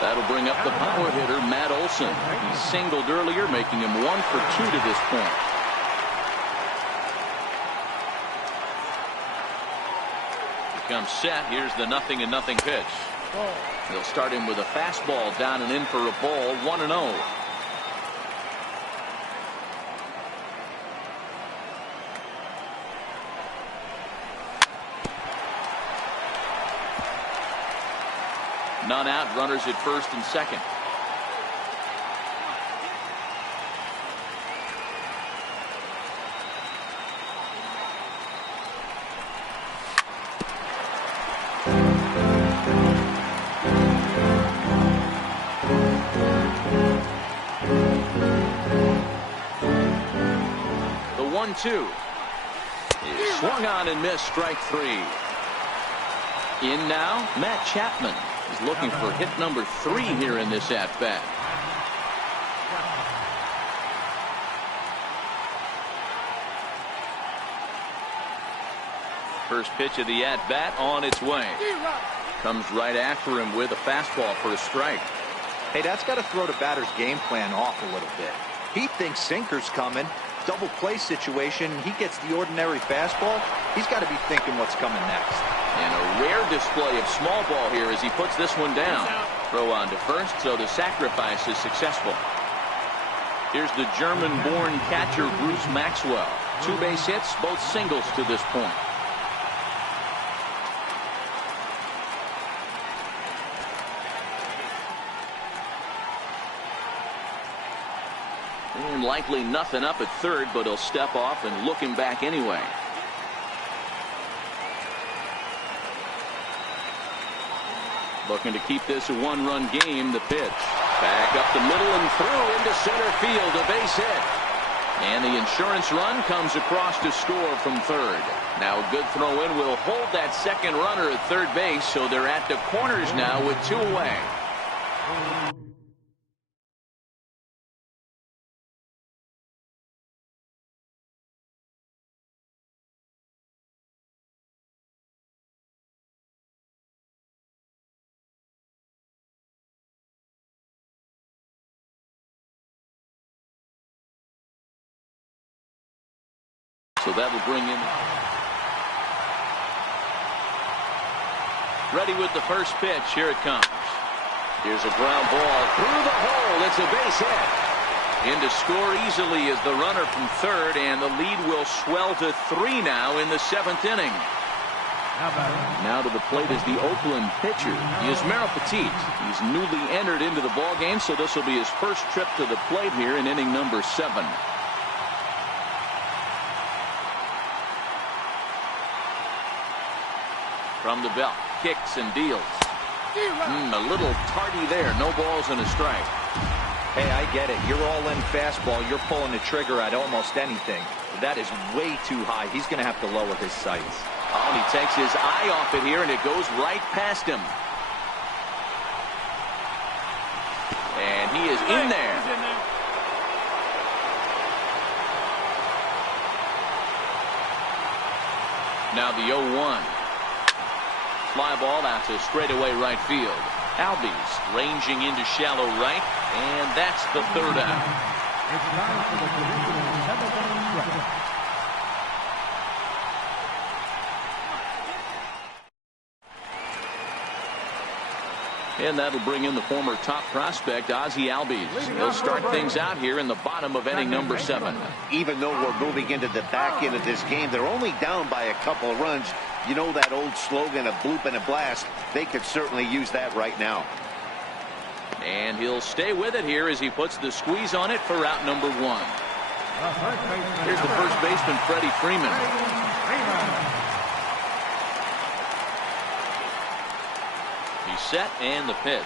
That'll bring up the power hitter, Matt Olson. He singled earlier, making him 1 for 2 to this point. Comes set. Here's the 0-0 pitch. They'll start him with a fastball down and in for a ball. 1-0. None out. Runners at first and second. The 1-2 is swung on and missed. Strike 3. In now, Matt Chapman is looking for hit number 3 here in this at bat. First pitch of the at bat on its way. Comes right after him with a fastball for a strike. Hey, that's got to throw the batter's game plan off a little bit. He thinks sinker's coming. Double play situation. He gets the ordinary fastball. He's got to be thinking what's coming next. And a rare display of small ball here as he puts this one down. Throw on to first, so the sacrifice is successful. Here's the German-born catcher Bruce Maxwell. 2 base hits, both singles to this point. And likely nothing up at third, but he'll step off and look him back anyway. Looking to keep this a 1-run game. The pitch. Back up the middle and through into center field. A base hit. And the insurance run comes across to score from third. Now a good throw in will hold that second runner at third base, so they're at the corners now with 2 away. So that'll bring in. Ready with the first pitch. Here it comes. Here's a ground ball through the hole. It's a base hit. In to score easily is the runner from third, and the lead will swell to 3 now in the 7th inning. Now to the plate is the Oakland pitcher. He is Merrill Petit. He's newly entered into the ball game, so this will be his first trip to the plate here in inning number 7. From the belt, kicks and deals. A little tardy there. No balls and a strike. Hey, I get it. You're all in fastball. You're pulling the trigger at almost anything. That is way too high. He's going to have to lower his sights. Oh, and he takes his eye off it here, and it goes right past him. And he is in there. Now the 0-1. Fly ball out to straightaway right field. Albies ranging into shallow right, and that's the 3rd out. It's time for the traditional 7th-inning stretch. And that'll bring in the former top prospect, Ozzie Albies. He'll start things out here in the bottom of inning number 7. Even though we're moving into the back end of this game, they're only down by a couple of runs. You know that old slogan, a bloop and a blast. They could certainly use that right now. And he'll stay with it here as he puts the squeeze on it for out number 1. Here's the first baseman, Freddie Freeman. He's set, and the pitch.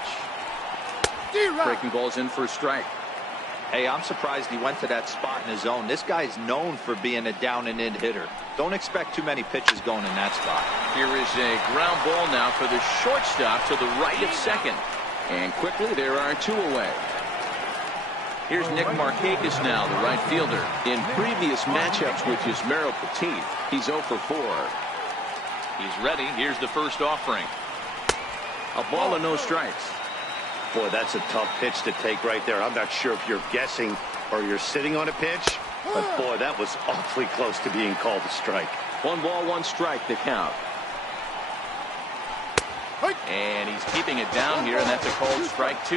Breaking ball's in for a strike. Hey, I'm surprised he went to that spot in his zone. This guy's known for being a down-and-in hitter. Don't expect too many pitches going in that spot. Here is a ground ball now for the shortstop to the right of second. And quickly, there are 2 away. Here's Nick Markakis now, the right fielder. In previous matchups with his Merrill Petit, he's 0 for 4. He's ready. Here's the first offering. A ball and no strikes. Boy, that's a tough pitch to take right there. I'm not sure if you're guessing or you're sitting on a pitch, but boy, that was awfully close to being called a strike. 1 ball, 1 strike to count. And he's keeping it down here, and that's a called strike 2.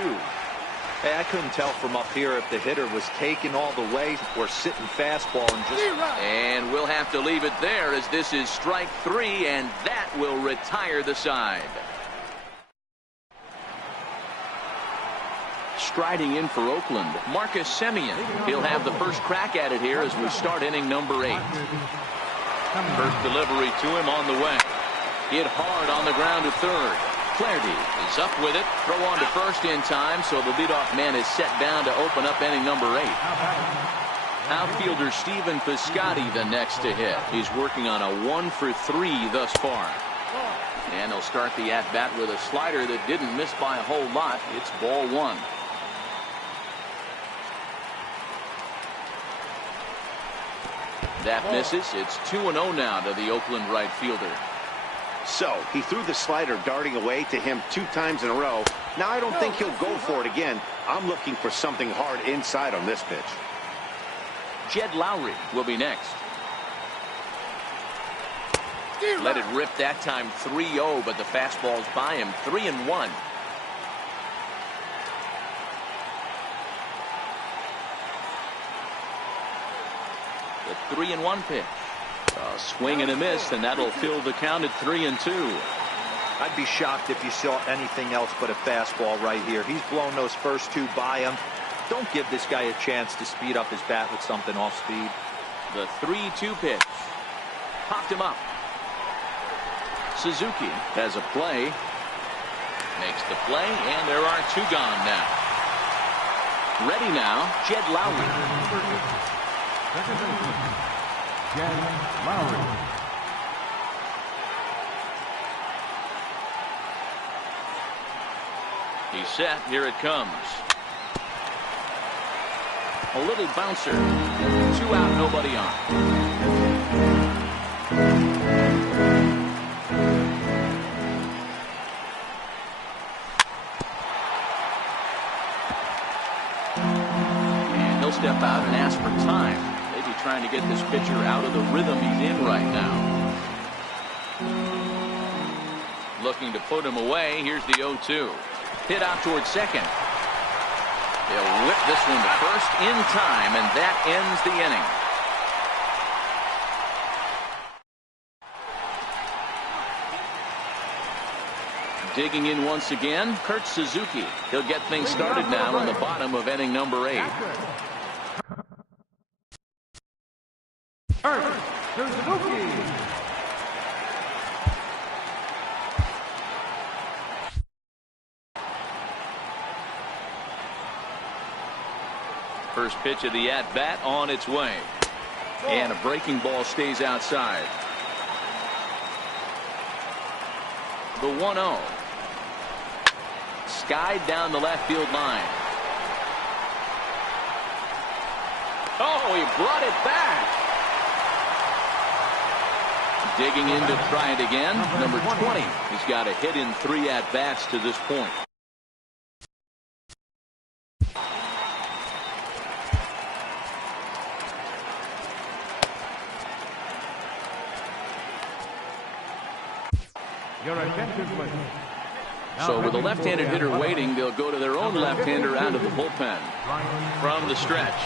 Hey, I couldn't tell from up here if the hitter was taking all the way or sitting fastball and just... And we'll have to leave it there as this is strike 3, and that will retire the side. Striding in for Oakland, Marcus Semien. He'll have the first crack at it here as we start inning number 8. First delivery to him on the way. Hit hard on the ground to third. Flaherty is up with it. Throw on to first in time, so the leadoff man is set down to open up inning number 8. Outfielder Stephen Piscotty the next to hit. He's working on a 1 for 3 thus far. And he'll start the at-bat with a slider that didn't miss by a whole lot. It's ball 1. That misses. It's 2-0 now to the Oakland right fielder. So he threw the slider darting away to him 2 times in a row. Now I don't think he'll go for it again. I'm looking for something hard inside on this pitch. Jed Lowry will be next. Let it rip that time 3-0, but the fastball's by him. 3-1. The 3-1 pitch. A swing and a miss, and that'll fill the count at 3-2. I'd be shocked if you saw anything else but a fastball right here. He's blown those first 2 by him. Don't give this guy a chance to speed up his bat with something off speed. The 3-2 pitch. Popped him up. Suzuki has a play. Makes the play, and there are 2 gone now. Ready now, Jed Lowry. Second baseman, Jed Lowry. He's set. Here it comes. A little bouncer. 2 out, nobody on. Step out and ask for time. Maybe trying to get this pitcher out of the rhythm he's in right now. Looking to put him away. Here's the 0-2. Hit out towards second. They'll whip this one to first in time, and that ends the inning. Digging in once again, Kurt Suzuki. He'll get things started now in the bottom of inning number 8. First pitch of the at-bat on its way. And a breaking ball stays outside. The 1-0. Skied down the left field line. Oh, he brought it back. Digging in to try it again. Number 20. He's got a hit in 3 at-bats to this point. Your attention, please. So with a left-handed hitter waiting, they'll go to their own left-hander out of the bullpen. From the stretch.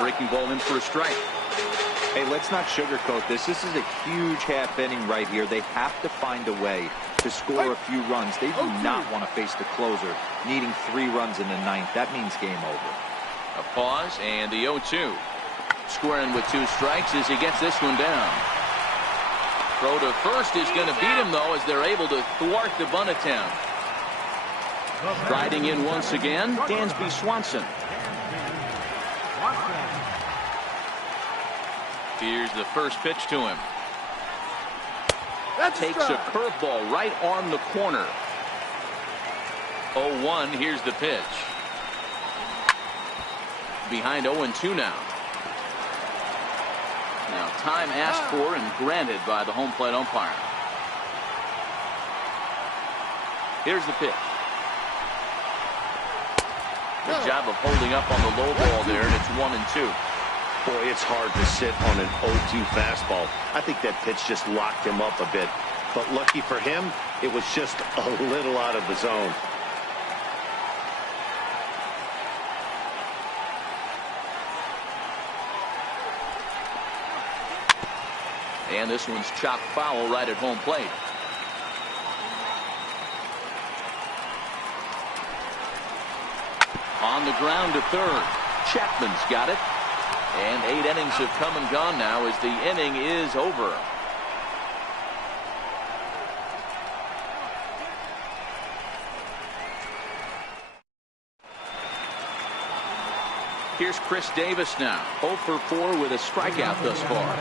Breaking ball in for a strike. Hey, let's not sugarcoat this. This is a huge half inning right here. They have to find a way to score a few runs. They do not want to face the closer, needing 3 runs in the 9th. That means game over. A pause, and the 0-2. Squaring with 2 strikes as he gets this one down. Throw to first is going to beat him, though, as they're able to thwart the bunt attempt. Striding in once again, Dansby Swanson. Here's the first pitch to him. Takes a curveball right on the corner. 0-1, here's the pitch. Behind 0-2 now. Now time asked for and granted by the home plate umpire. Here's the pitch. Good job of holding up on the low ball there, and it's 1-2. Boy, it's hard to sit on an 0-2 fastball. I think that pitch just locked him up a bit. But lucky for him, it was just a little out of the zone. And this one's chopped foul right at home plate. On the ground to third. Chapman's got it. And 8 innings have come and gone now as the inning is over. Here's Chris Davis now. 0 for 4 with a strikeout thus far.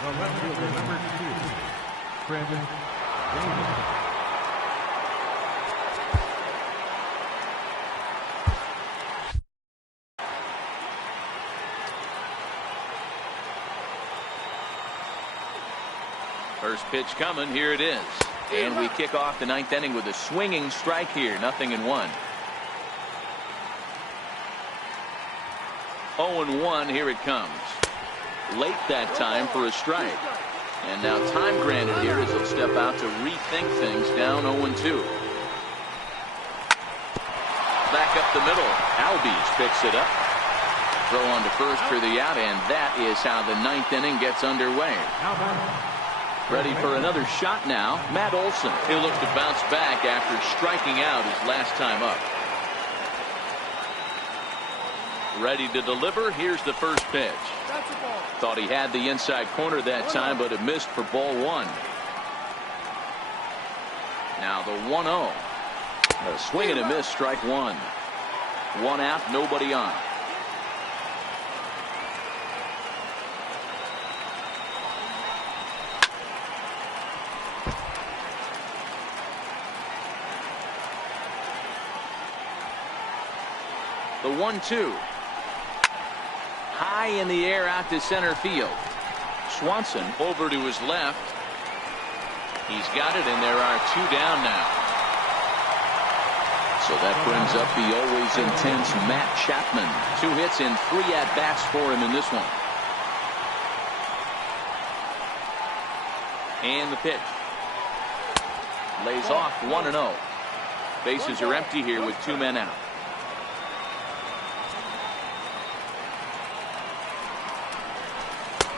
The left fielder, number 2, Chris Davis. First pitch coming. Here it is. And we kick off the ninth inning with a swinging strike here. 0-1. 0-1. Here it comes. Late that time for a strike. And now time granted here as he'll step out to rethink things down 0-2. Back up the middle. Albies picks it up. Throw on to first for the out, and that is how the ninth inning gets underway. Ready for another shot now. Matt Olson. He'll look to bounce back after striking out his last time up. Ready to deliver. Here's the first pitch. Thought he had the inside corner that time, but it missed for ball one. Now the 1-0. A swing and a miss, strike one. One out, nobody on. The 1-2. High in the air out to center field. Swanson over to his left. He's got it, and there are two down now. So that brings up the always intense Matt Chapman. 2 hits and 3 at-bats for him in this one. And the pitch. Lays off 1-0. Bases are empty here with 2 men out.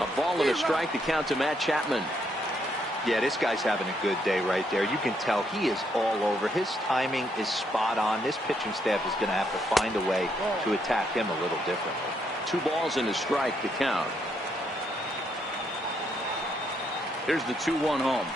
A ball and a strike to count to Matt Chapman. Yeah, this guy's having a good day right there. You can tell he is all over. His timing is spot on. This pitching staff is going to have to find a way to attack him a little differently. 2 balls and a strike to count. Here's the 2-1 home.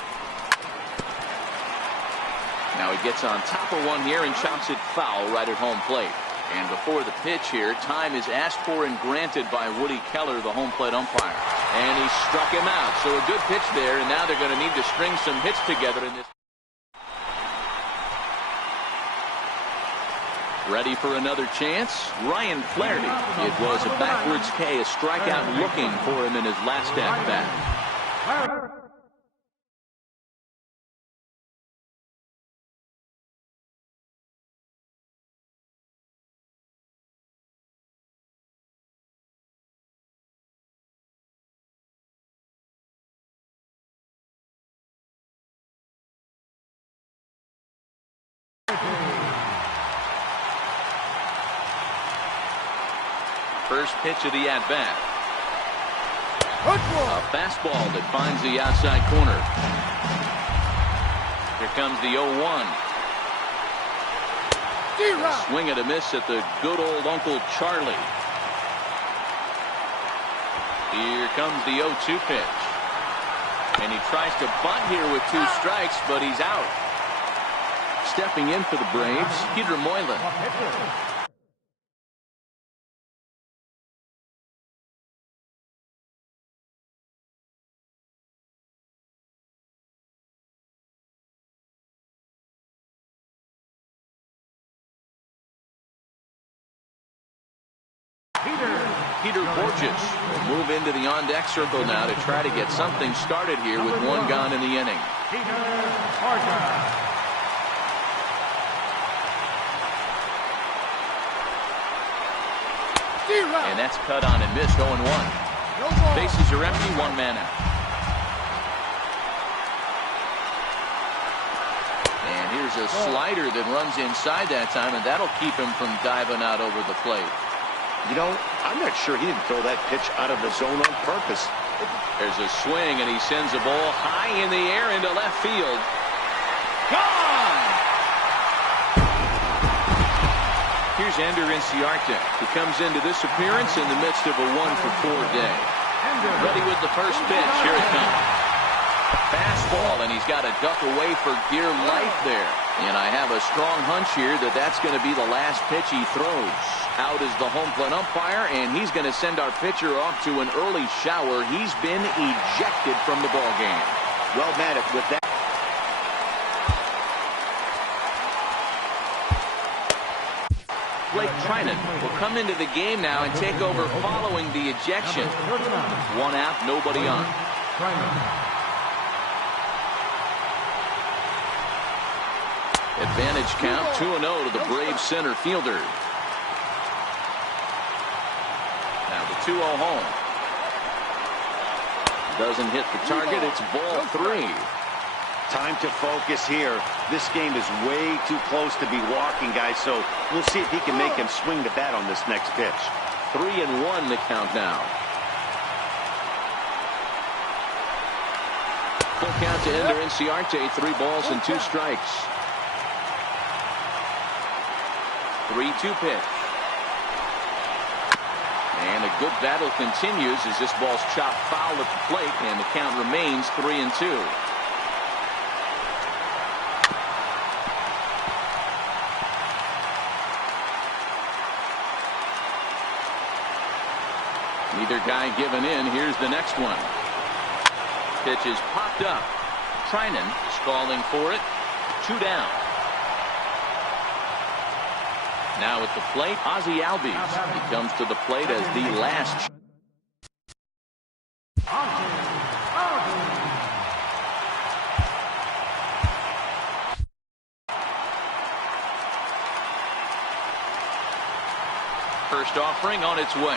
Now he gets on top of one here and chops it foul right at home plate. And before the pitch here, time is asked for and granted by Woody Keller, the home plate umpire. And he struck him out. So a good pitch there, and now they're going to need to string some hits together in this. Ready for another chance? Ryan Flaherty. It was a backwards K, a strikeout looking for him in his last at-bat. First pitch of the at-bat. A fastball that finds the outside corner. Here comes the 0-1. A swing and a miss at the good old Uncle Charlie. Here comes the 0-2 pitch. And he tries to bunt here with 2 strikes, but he's out. Stepping in for the Braves, Peter Moylan. Peter Borges will move into the on-deck circle now to try to get something started here with 1 gone in the inning. And that's cut on and missed. 0-1. Bases are empty, 1 man out. And here's a slider that runs inside that time, and that'll keep him from diving out over the plate. You know, I'm not sure he didn't throw that pitch out of the zone on purpose. There's a swing, and he sends a ball high in the air into left field. Gone! Here's Ender Inciarte, who comes into this appearance in the midst of a 1-for-4 day. Ready with the first pitch. Here it comes. Fastball, and he's got to duck away for dear life there. And I have a strong hunch here that that's going to be the last pitch he throws. Out is the home plate umpire, and he's going to send our pitcher off to an early shower. He's been ejected from the ball game. Well, Matt, with that. Blake Trinan will come into the game now and take over following the ejection. 1 out, nobody on. Advantage count 2-0 to the Braves center fielder. Now the 2-0 home. Doesn't hit the target. It's ball 3. Time to focus here. This game is way too close to be walking, guys, so we'll see if he can make him swing the bat on this next pitch. 3-1 the count now. Full count to enter Inciarte. 3 balls and 2 strikes. 3-2 pitch. And a good battle continues as this ball's chopped foul at the plate, and the count remains 3-2. Neither guy giving in. Here's the next one. Pitch is popped up. Trinan is calling for it. 2 down. Now at the plate, Ozzie Albies. He comes to the plate as the last. First offering on its way.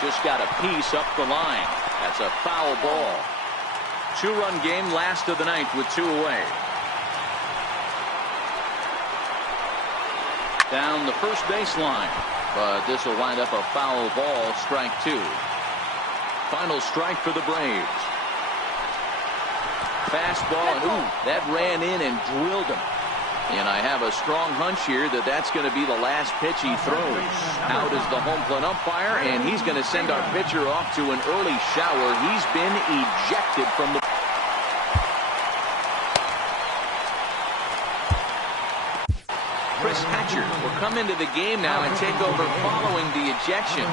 Just got a piece up the line. That's a foul ball. 2-run game, last of the ninth with 2 away. Down the first baseline, but this will wind up a foul ball, strike 2. Final strike for the Braves. Fastball, and ooh, that ran in and drilled him. And I have a strong hunch here that that's going to be the last pitch he throws. Out is the home plate umpire, and he's going to send our pitcher off to an early shower. He's been ejected from the. Chris Hatcher will come into the game now and take over following the ejection.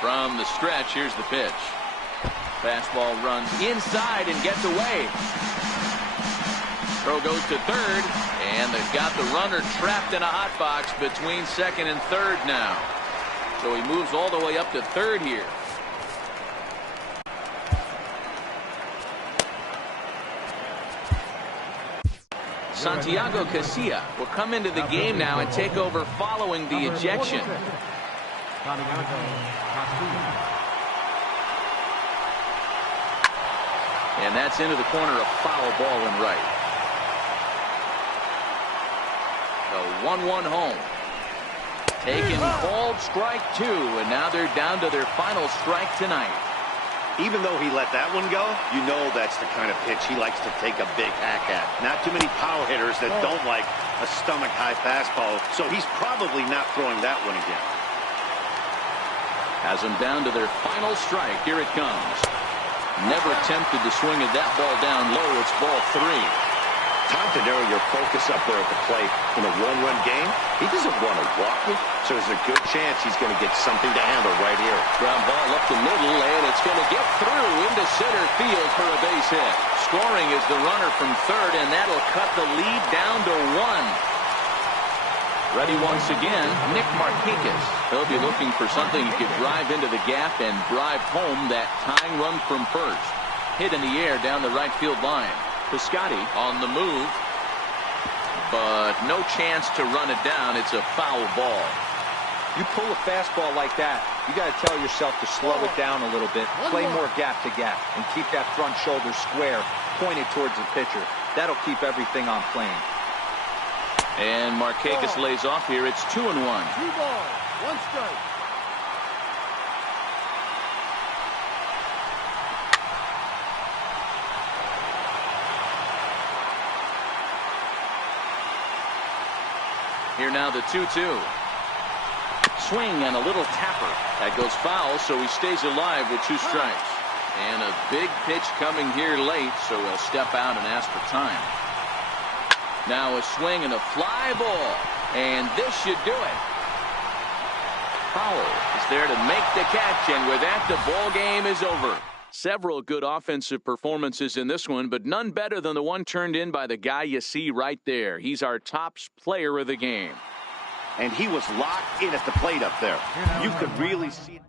From the stretch, here's the pitch. Fastball runs inside and gets away. Throw goes to third, and they've got the runner trapped in a hot box between second and third now. So he moves all the way up to third here. Santiago Casilla will come into the game now and take over following the ejection. And that's into the corner, a foul ball and right. A 1-1 home. Taken, called, strike 2, and now they're down to their final strike tonight. Even though he let that one go, you know that's the kind of pitch he likes to take a big hack at. Not too many power hitters that don't like a stomach-high fastball, so he's probably not throwing that one again. Has them down to their final strike. Here it comes. Never attempted to swing at that ball down low. It's ball 3. Time to narrow your focus up there at the plate. In a one-run game, he doesn't want to walk it, so there's a good chance he's going to get something to handle right here. Ground ball up the middle, and it's going to get through into center field for a base hit. Scoring is the runner from third, and that'll cut the lead down to 1. Ready once again, Nick Markakis. He'll be looking for something he could drive into the gap and drive home that tying run from first. Hit in the air down the right field line. Piscotty on the move, but no chance to run it down. It's a foul ball. You pull a fastball like that, you got to tell yourself to slow it down a little bit, play more gap to gap, and keep that front shoulder square, pointed towards the pitcher. That'll keep everything on plane. And Markakis lays off here. It's 2-1. 2 balls, 1 strike. Here now the 2-2. Swing and a little tapper. That goes foul, so he stays alive with 2 strikes. And a big pitch coming here late, so he'll step out and ask for time. Now a swing and a fly ball. And this should do it. Powell is there to make the catch, and with that, the ball game is over. Several good offensive performances in this one, but none better than the one turned in by the guy you see right there. He's our top player of the game. and he was locked in at the plate up there. You could really see it.